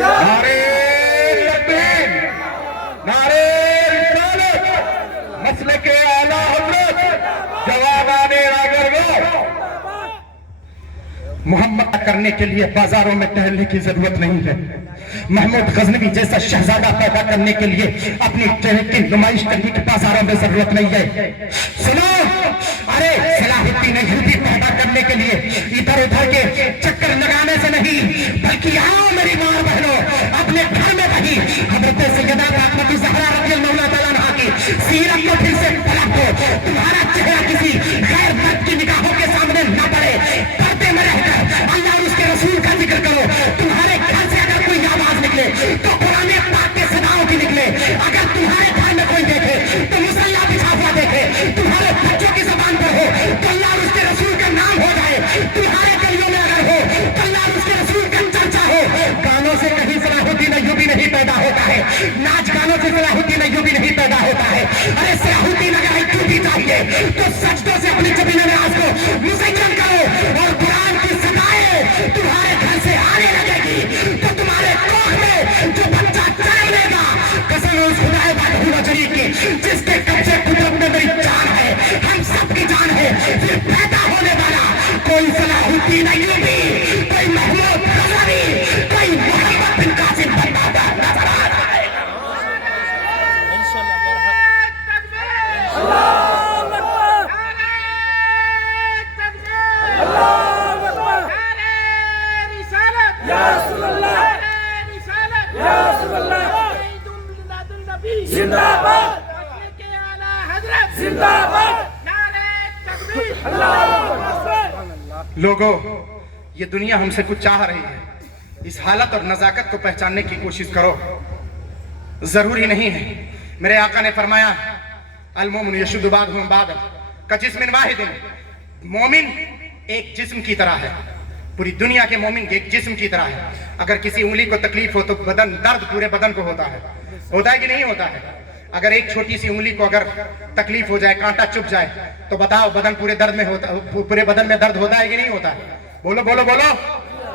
نعرے تکبیر، نعرے رسالت، مسلک اعلی حضرت، جوابان راگرگو۔ محمد کرنے کے لیے بازاروں میں ٹہلنے کی ضرورت نہیں ہے، محمود غزنوی جیسا شہزادہ پیدا کرنے کے لیے اپنی چہرے کی نمائش کرنے کی بازاروں میں ضرورت نہیں ہے، سنو ارے صلاح الدین ایوبی پیدا کرنے کے لیے ادھر ادھر کے چکر لگانے سے نہیں، بلکہ آؤ میری ماں بہنوں اپنے گھر میں رہی حضرت سیدہ فاطمہ زہرا رضی اللہ تعالیٰ عنہا کی سیرت کو پھر سے پلٹ دو، تمہارا چہرہ کسی غیر مرد کی نگاہوں کے سامنے نہ پڑے، پردے میں رہ کر اللہ اور اس کے رسول کا ذکر کرو، تمہارے گھر سے اگر کوئی آواز نکلے تو قرآن پاک کے صداؤں کی نکلے، اگر تمہارے گھر میں کوئی دیکھے تو مصلی بچھا ہوا دیکھے، تمہارے بچوں کی زبان پر ہو تو اللہ اور اس کے رسول کا نام ہو جائے، تمہارے گلیوں میں اگر ہو تو اللہ اور اس کے رسول کا چرچا ہو، گانوں سے کہیں صلاح الدین ایوبی نہیں پیدا ہوتا ہے، ناچ گانوں سے صلاح الدین ایوبی نہیں پیدا ہوتا ہے، ارے صلاح الدین اگر ایوبی چاہیے تو سجدوں سے اپنی جبین نیاز کو مزین کرو اور قرآن کی صدائیں تمہارے گھر سے آنے لگے گی تو تمہارے کوکھ میں جو بچہ جنم لے گا قسم اس خدا وحدہ لا شریک کی جس کے قبضے قدرت میں میری جان ہے، ہم سب کی جان ہے، پھر پیدا ہونے والا کوئی صلاح الدین ایوبی، کوئی محمود غزنوی، کوئی محمد بن قاسم بغدادی نظر آ رہا ہے۔ یا رسول اللہ زندہ باد زندہ باد لوگوں، یہ دنیا ہم سے کچھ چاہ رہی ہے، اس حالت اور نزاکت کو پہچاننے کی کوشش کرو۔ ضروری نہیں ہے، میرے آقا نے فرمایا المومن یشد بعضہ بعضا کجسم واحد، مومن ایک جسم کی طرح ہے، پوری دنیا کے مومن ایک جسم کی طرح ہے۔ اگر کسی انگلی کو تکلیف ہو تو بدن درد پورے بدن کو ہوتا ہے کہ نہیں ہوتا ہے؟ اگر ایک چھوٹی سی انگلی کو اگر تکلیف ہو جائے، کانٹا چپ جائے تو بتاؤ بدن پورے بدن میں درد ہوتا ہے کہ نہیں ہوتا ہے؟ بولو بولو بولو۔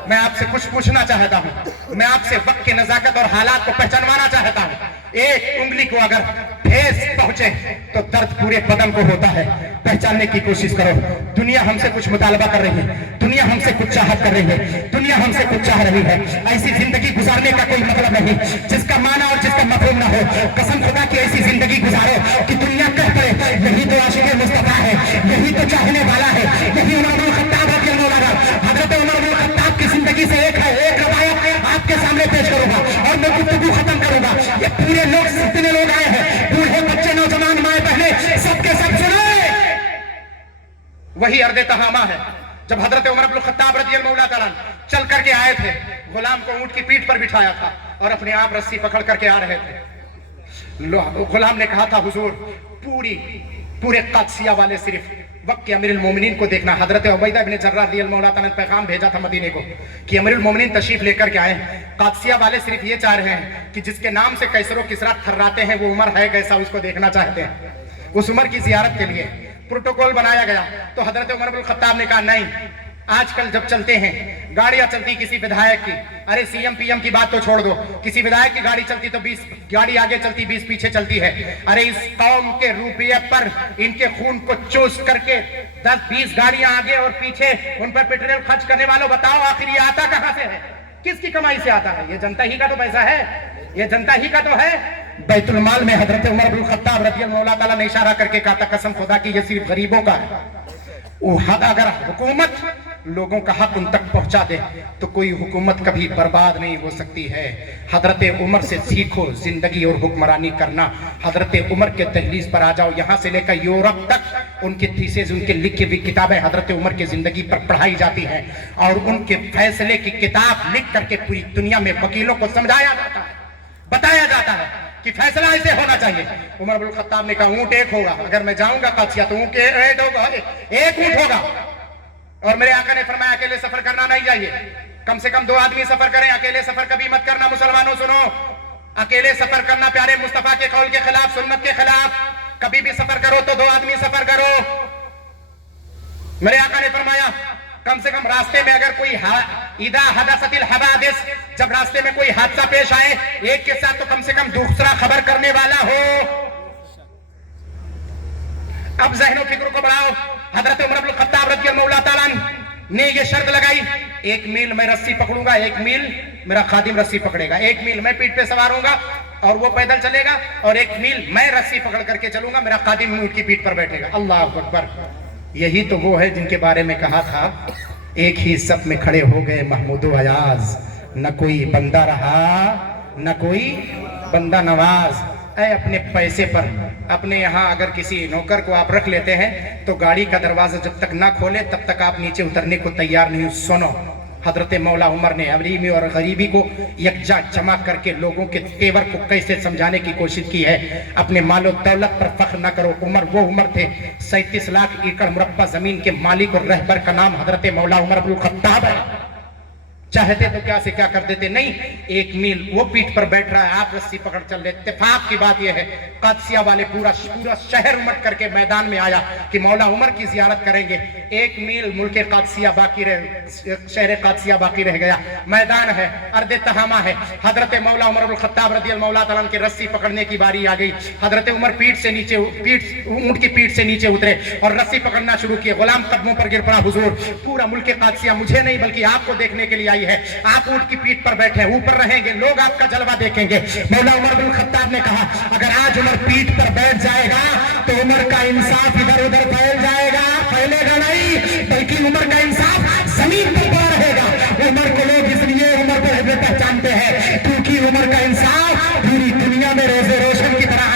میں آپ سے کچھ پوچھنا چاہتا ہوں، میں آپ سے وقت کی نزاکت اور حالات کو پہچانوانا چاہتا ہوں۔ ایک انگلی کو اگر ٹھیس پہنچے تو درد پورے بدن کو ہوتا ہے، پہچاننے کی کوشش کرو۔ دنیا ہم سے کچھ مطالبہ کر رہی ہے، دنیا ہم سے کچھ چاہت کر رہی ہے، دنیا ہم سے کچھ چاہ رہی ہے۔ ایسی زندگی گزارنے کا کوئی مطلب نہیں جس کا معنی اور جس کا مفہوم نہ ہو۔ قسم خدا کی ایسی زندگی گزارو کہ دنیا کہہ پڑے یہی تو عاشق مصطفیٰ ہے، یہی تو چاہنے والا ہے، یہی عمر بن الخطاب رضی اللہ عنہ۔ حضرت عمر بن الخطاب کی زندگی سے ایک روایت آپ کے سامنے پیش کروں گا اور میں گفتگو ختم کروں گا۔ یہ پورے لوگ جتنے لوگ آئے ہیں، بوڑھے بچے نوجوان مائیں بہنیں، سب کے سب سنیں۔ وہی ارد تہامہ ہے جب حضرت عمر بن الخطاب رضی اللہ تعالیٰ چل کر کے آئے تھے، غلام کو اونٹ کی پیٹھ پر بٹھایا تھا اور اپنے آپ رسی پکڑ کر کے آ رہے تھے۔ غلام نے کہا تھا حضور پورے قادسیہ والے صرف وقت کے امیر المومنین کو دیکھنا۔ حضرت عبیدہ بن جراح رضی اللہ تعالیٰ نے پیغام بھیجا تھا مدینے کو کہ امیر المومنین تشریف لے کر کے آئے، قادسیہ والے صرف یہ چاہ رہے ہیں کہ جس کے نام سے کیسر و کسریٰ تھراتے ہیں وہ عمر ہے کیسا، اس کو دیکھنا چاہتے ہیں۔ اس عمر کی زیارت کے لیے پروٹوکول بنایا گیا تو حضرت عمر بن الخطاب نے کہا نہیں، آج کل جب چلتے ہیں گاڑیاں چلتی کسی ودھائک کی، ارے سی ایم پی ایم کی بات تو چھوڑ دو، کسی ودھائک کی گاڑی چلتی تو 20 گاڑی آگے چلتی 20 پیچھے چلتی ہے۔ ارے اس قوم کے روپیے پر ان کے خون کو چوس کر کے 10-20 گاڑیاں آگے اور پیچھے ان پر پیٹرول خرچ کرنے والوں، بتاؤ آخر یہ آتا کہاں سے ہے؟ کس کی کمائی سے آتا ہے؟ یہ جنتا ہی کا تو پیسہ ہے، یہ جنتا ہی کا تو ہے۔ بیت المال میں حضرت عمر بن الخطاب رضی اللہ تعالیٰ نے اشارہ کر کے کہا تھا قسم خدا کی یہ صرف غریبوں کا ہے۔ اگر حکومت لوگوں کا حق ان تک پہنچا دے تو کوئی حکومت کبھی برباد نہیں ہو سکتی ہے۔ حضرت عمر سے سیکھو زندگی اور حکمرانی کرنا۔ حضرت عمر کے دہلیز پر آ جاؤ، یہاں سے لے کر یورپ تک ان کی تھیسز، ان کے لکھی ہوئی کتابیں حضرت عمر کی زندگی پر پڑھائی جاتی ہیں اور ان کے فیصلے کی کتاب لکھ کر کے پوری دنیا میں وکیلوں کو سمجھایا جاتا ہے، بتایا جاتا ہے کہ فیصلہ ایسے ہونا چاہیے۔ عمر بن الخطاب نے کہا اونٹ ایک ہوگا، اگر میں جاؤں گا قادسیہ تو اونٹ ایک اونٹ ہوگا، اور میرے آقا نے فرمایا اکیلے سفر کرنا نہیں چاہیے، کم سے کم 2 آدمی سفر کریں، اکیلے سفر کبھی مت کرنا۔ مسلمانوں سنو، اکیلے سفر کرنا پیارے مصطفیٰ کے قول کے خلاف، سنت کے خلاف۔ کبھی بھی سفر کرو تو 2 آدمی سفر کرو۔ میرے آقا نے فرمایا کم سے کم راستے میں اگر کوئی اذا حدثت الحوادث، جب راستے میں کوئی حادثہ پیش آئے، ایک کے ساتھ تو کم سے کم دوسرا خبر کرنے والا ہو۔ اب ذہن و فکر کو بڑھاؤ۔ حضرت عمر بن الخطاب رضی اللہ تعالیٰ نے یہ شرط لگائی 1 میل میں رسی پکڑوں گا، 1 میل میرا خادم رسی پکڑے گا، 1 میل میں پیٹھ پہ سوار ہوں گا اور وہ پیدل چلے گا، اور 1 میل میں رسی پکڑ کر کے چلوں گا، میرا خادم اونٹ کی پیٹھ پر بیٹھے گا۔ اللہ اکبر۔ یہی تو وہ ہے جن کے بارے میں کہا تھا ایک ہی صف میں کھڑے ہو گئے محمود و ایاز، نہ کوئی بندہ رہا نہ کوئی بندہ نواز۔ اے اپنے پیسے پر اپنے یہاں اگر کسی نوکر کو آپ رکھ لیتے ہیں تو گاڑی کا دروازہ جب تک نہ کھولے تب تک آپ نیچے اترنے کو تیار نہیں۔ سنو، حضرت مولا عمر نے امیری اور غریبی کو یکجا جمع کر کے لوگوں کے تیور کو کیسے سمجھانے کی کوشش کی ہے۔ اپنے مال و دولت پر فخر نہ کرو۔ عمر وہ عمر تھے، 37 لاکھ ایکڑ مربع زمین کے مالک اور رہبر کا نام حضرت مولا عمر بن الخطاب ہے۔ چاہتے تو کیا سے کیا کر دیتے، نہیں 1 میل وہ پیٹھ پر بیٹھ رہا ہے، آپ رسی پکڑ چل رہے۔ اتفاق کی بات یہ ہے قادسیہ والے پورا شہر امٹ کر کے میدان میں آیا کہ مولا عمر کی زیارت کریں گے۔ 1 میل ملک قادسیہ باقی شہر قادسیہ باقی رہ گیا، میدان ہے، ارد تہامہ ہے۔ حضرت مولا عمر بن الخطاب رضی اللہ تعالیٰ عنہ کی رسی پکڑنے کی باری آ گئی۔ حضرت عمر اونٹ کی پیٹھ سے نیچے اترے اور رسی پکڑنا شروع کیے۔ غلام قدموں پر گر پڑا، حضور پورا ملک قادسیہ مجھے نہیں بلکہ آپ کو دیکھنے کے لیے آئی ہے، آپ اونٹ کی پیٹھ پر بیٹھے اوپر رہیں گے، لوگ آپ کا جلوہ دیکھیں گے۔ مولا عمر بن الخطاب نے کہا اگر آج عمر پیٹھ پر بیٹھ جائے گا تو عمر کا انصاف ادھر ادھر پھیل جائے گا، پھیلے گا نہیں بلکہ عمر کا انصاف زمین پر پڑا رہے گا۔ عمر کو لوگ اس لیے عمر کو پہچانتے ہیں کیونکہ عمر کا انصاف پوری دنیا میں روزے روشن کی طرح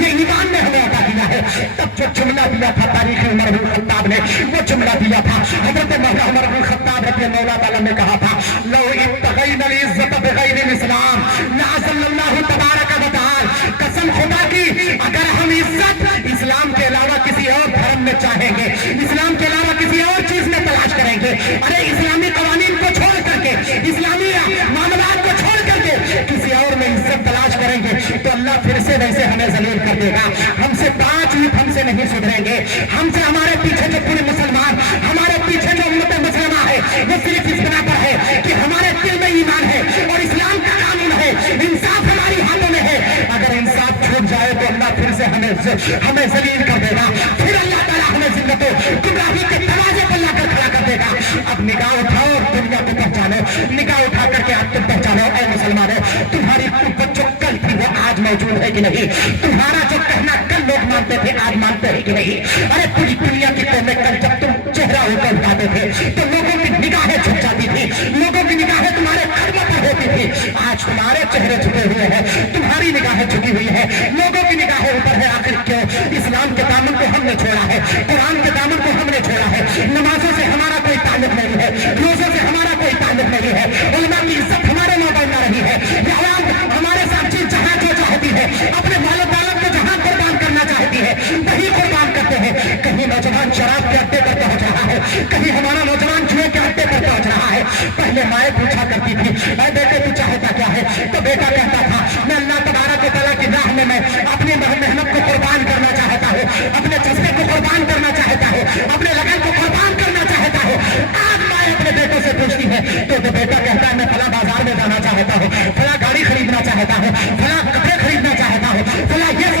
یہ ایمان نے ہمیں عطا کیا ہے. تب جو جملہ دیا تھا تاریخ عمر بن الخطاب نے, وہ جملہ دیا تھا حضرت مولانا عمر بن الخطاب رضی اللہ تعالیٰ نے کہا تھا, لو ابتغینا العزت بغیر الاسلام لأذل اللہ تبارک و تعالی. قسم خدا کی اگر ہم عزت اسلام کے علاوہ کسی اور دھرم میں چاہیں گے, اسلام کے علاوہ کسی اور چیز میں تلاش کریں گے, ارے اسلامی قوانین کو چھوڑ کر کے, اسلامی معاملات کو چھوڑ کر کے کسی اور میں عزت تلاش کریں گے, تو اللہ پھر سے ویسے ہمیں ذلیل کر دے گا. ہم سے 5 منٹ ہم سے نہیں سدھریں گے. ہم سے ہمارے پیچھے جو پورے مسلمان, ہمارے پیچھے جو امت مسلمہ ہے, وہ صرف اس بنا پر ہے کہ ہمارے دل میں ایمان ہے اور اسلام کا قانون ہے, انصاف ہماری ہاتھوں میں ہے. اگر انصاف چھوٹ جائے تو اللہ پھر سے ہمیں ذلیل کر دے گا. پھر اللہ تعالیٰ ہمیں ذلت و گمراہی کے دروازے پر لا کر کھڑا کر دے گا. اب نگاہ اٹھاؤ اور دنیا کو پہچانو, نگاہ اٹھا کر کے آپ تم پہچانو اے مسلمانوں, تمہاری قوت جو کل تھی وہ آج موجود ہے کہ نہیں, تمہارا جو کہنا کل لوگ مانتے تھے آج مانتے ہیں کہ نہیں. ارے پوری دنیا کی قومیں کل جب تم چہرہ ہو کر اٹھاتے تھے تو لوگوں کی نگاہیں جھک جاتی تھی, لوگوں کی نگاہیں تمہارے قدموں پر ہوتی تھی. آج تمہارے چہرے جھکے ہوئے ہیں, تمہاری نگاہیں جھکی ہوئی ہیں, لوگوں کی نگاہیں اوپر ہے. آخر کیوں؟ اسلام کے دامن کو ہم نے چھوڑا ہے, قرآن کے دامن کو ہم نے چھوڑا ہے. نمازوں سے ہمارا کوئی تعلق نہیں ہے, روزوں سے ہمارا کوئی تعلق نہیں ہے, علماء کی عزت ہمارے ماں نہ رہی ہے. عوام ہمارے ساتھ چیز جہاں جو چاہتی ہے, اپنے مال و دولت کو جہاں قربان کرنا چاہتی ہے وہی قربان کرتے ہیں. کہیں نوجوان شراب کے اڈے پر پہنچ رہا ہے, کہیں ہمارا نوجوان جوئے کے اڈے پر پہنچ رہا ہے. پہلے مائیں پوچھا کرتی تھی, اے بیٹے تو چاہتا کیا ہے, تو بیٹا کہتا تھا میں اللہ تبارک و تعالیٰ کی راہ میں اپنی محنت کو قربان کرنا چاہتا ہوں, اپنے جذبے کو قربان کرنا چاہتا ہوں, اپنے لگن کو قربان کرنا چاہتا ہوں. آج مائیں اپنے بیٹوں سے پوچھتی ہے تو بیٹا کہتا ہے میں فلاں بازار میں جانا چاہتا ہوں, فلاں گاڑی خریدنا چاہتا ہوں, فلاں کپڑے خریدنا چاہتا ہوں, فلاں یہ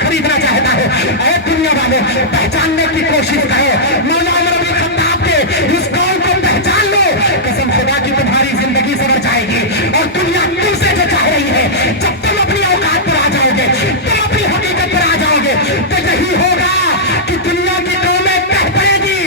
خریدنا چاہتا ہوں. اے دنیا والے, پہچاننے کی کوشش کرو. مولانا عمر بن الخطاب کے اس قول کو پہچان لو. قسم خدا کی تمہاری زندگی سنور جائے گی اور دنیا تم سے جو چاہ رہی ہے, جب تم اپنی اوقات پر آ جاؤ گے, تم اپنی حقیقت پر آ جاؤ گے, تو یہی ہوگا کہ دنیا کی قومیں کہہ پڑے گی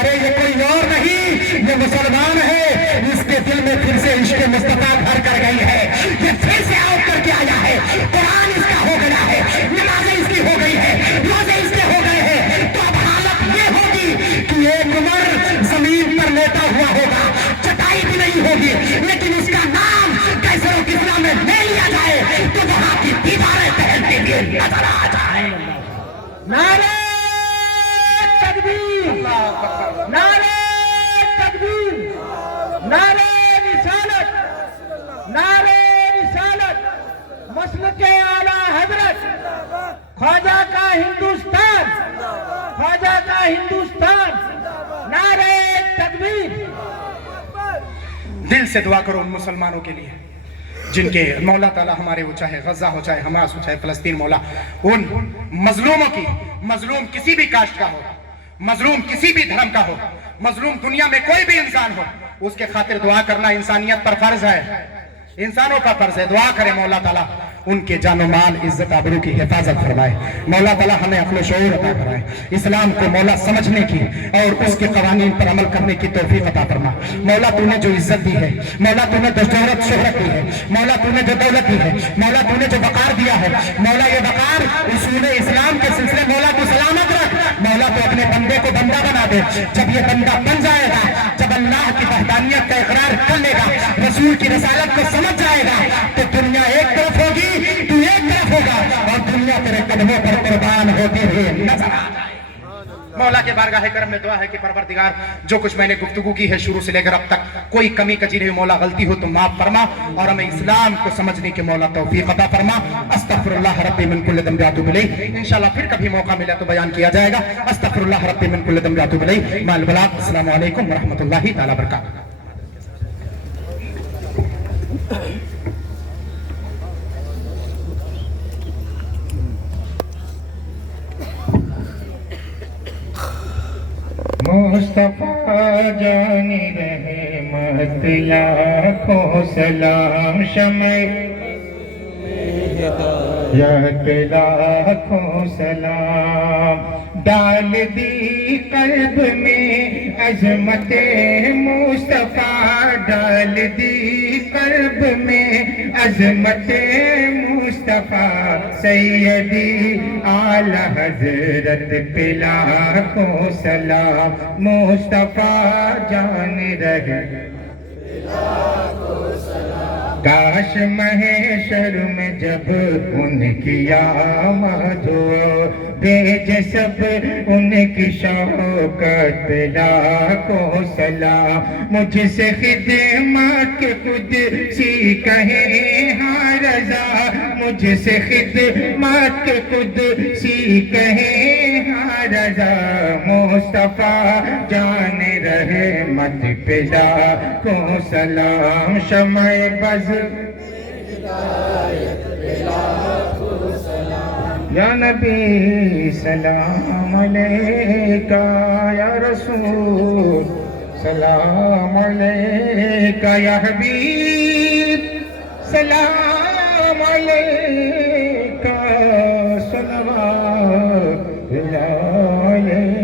ارے یہ کوئی اور نہیں, یہ مسلمان ہے, اس کے دل میں پھر سے عشق مصطفیٰ گھر کر گئی ہے, یہ پھر سے آؤٹ کر کے آیا ہے, قرآن اس کا ہو گیا ہے, نمازیں اس کی ہو گئی ہے, روزے اس کے ہو گئے ہیں. تو اب حالت یہ ہوگی کہ ایک عمر زمین پر لیٹا ہوا ہوگا, چٹائی بھی نہیں ہوگی, لیکن اس کا نام کیسے و کس نام میں لے لیا جائے تو وہاں کی دیواریں ٹہلتے ہوئے نظر آ جائے. نعرہ تکبیر, نعرہ تکبیر, نعرہ رسالت, نعرہ رسالت, مسلک اعلیٰ حضرت, خواجہ کا ہندوستان, خواجہ کا ہندوستان, نعرہ تکبیر. دل سے دعا کرو ان مسلمانوں کے لیے جن کے مولا تعالیٰ ہمارے, وہ چاہے غزہ ہو, چاہے حماس ہو, چاہے فلسطین, مولا ان مظلوموں کی, مظلوم کسی بھی کاسٹ کا ہو, مظلوم کسی بھی دھرم کا ہو, مظلوم دنیا میں کوئی بھی انسان ہو, اس کے خاطر دعا کرنا انسانیت پر فرض ہے, انسانوں کا فرض ہے. دعا کرے مولا تعالیٰ ان کے جان و مال, عزت آبرو کی حفاظت فرمائے. مولا تعالیٰ ہمیں اپنے شعور عطا کرائے, اسلام کو مولا سمجھنے کی اور اس کے قوانین پر عمل کرنے کی توفیق عطا فرما. مولا تو نے جو عزت دی ہے, مولا تو نے جو دولت شہرت دی ہے, مولا تو نے جو دولت دی ہے, مولا تو نے جو وقار دیا ہے, مولا یہ وقار اصول اسلام کے سلسلے مولا کو سلامت رکھ. مولا تو اپنے بندے کو بندہ بنا دے. جب یہ بندہ بن جائے گا, جب اللہ کی وحدانیت کا اقرار کر لے گا, رسول کی رسالت کو سمجھ جائے گا, تو دنیا ایک طرف ہوگی, تو ایک طرف ہوگا, اور دنیا تیرے قدموں پر قربان ہوتے ہوئے نظر آ جائے. مولا کے بارگاہ کرم میں دعا ہے کہ پروردگار جو کچھ میں نے گفتگو کی ہے شروع سے لے کر اب تک, کوئی کمی کجی رہی مولا, غلطی ہو تو معاف فرما اور ہمیں اسلام کو سمجھنے کے مولا توفیق عطا فرما. استغفر اللہ ربی من کل ذنب واتوب الیہ. انشاءاللہ پھر کبھی موقع ملا تو بیان کیا جائے گا. استغفر اللہ ربی من کل ذنب واتوب الیہ. مع البلاغ. السلام علیکم ورحمۃ اللہ تعالی وبرکاتہ. مصطفیٰ جانی رحمت لاکھوں سلام, شمع ہدایت لاکھوں سلام, ڈال دی قلب میں عظمت مصطفیٰ ڈال دی قلب میں، عظمت مصطفیٰ سیدی اعلی حضرت پہ لاکھوں سلام، مصطفیٰ جان رہے کاش محشر میں جب ان کی آمد ہو، بھیج سب ان کی شوکت لاکھوں سلام، مجھ سے خدمت کے خود سی کہیں ہاں رضا، مجھ سے خدمت کے خود سی کہیں ہاں رضا، مصطفیٰ جان رحمت پہ لاکھوں سلام، شمع بز یا نبی سلام علیکہ، یا رسول سلام علیکہ، یا حبیب سلام علیکہ، صلوات اللہ علیہ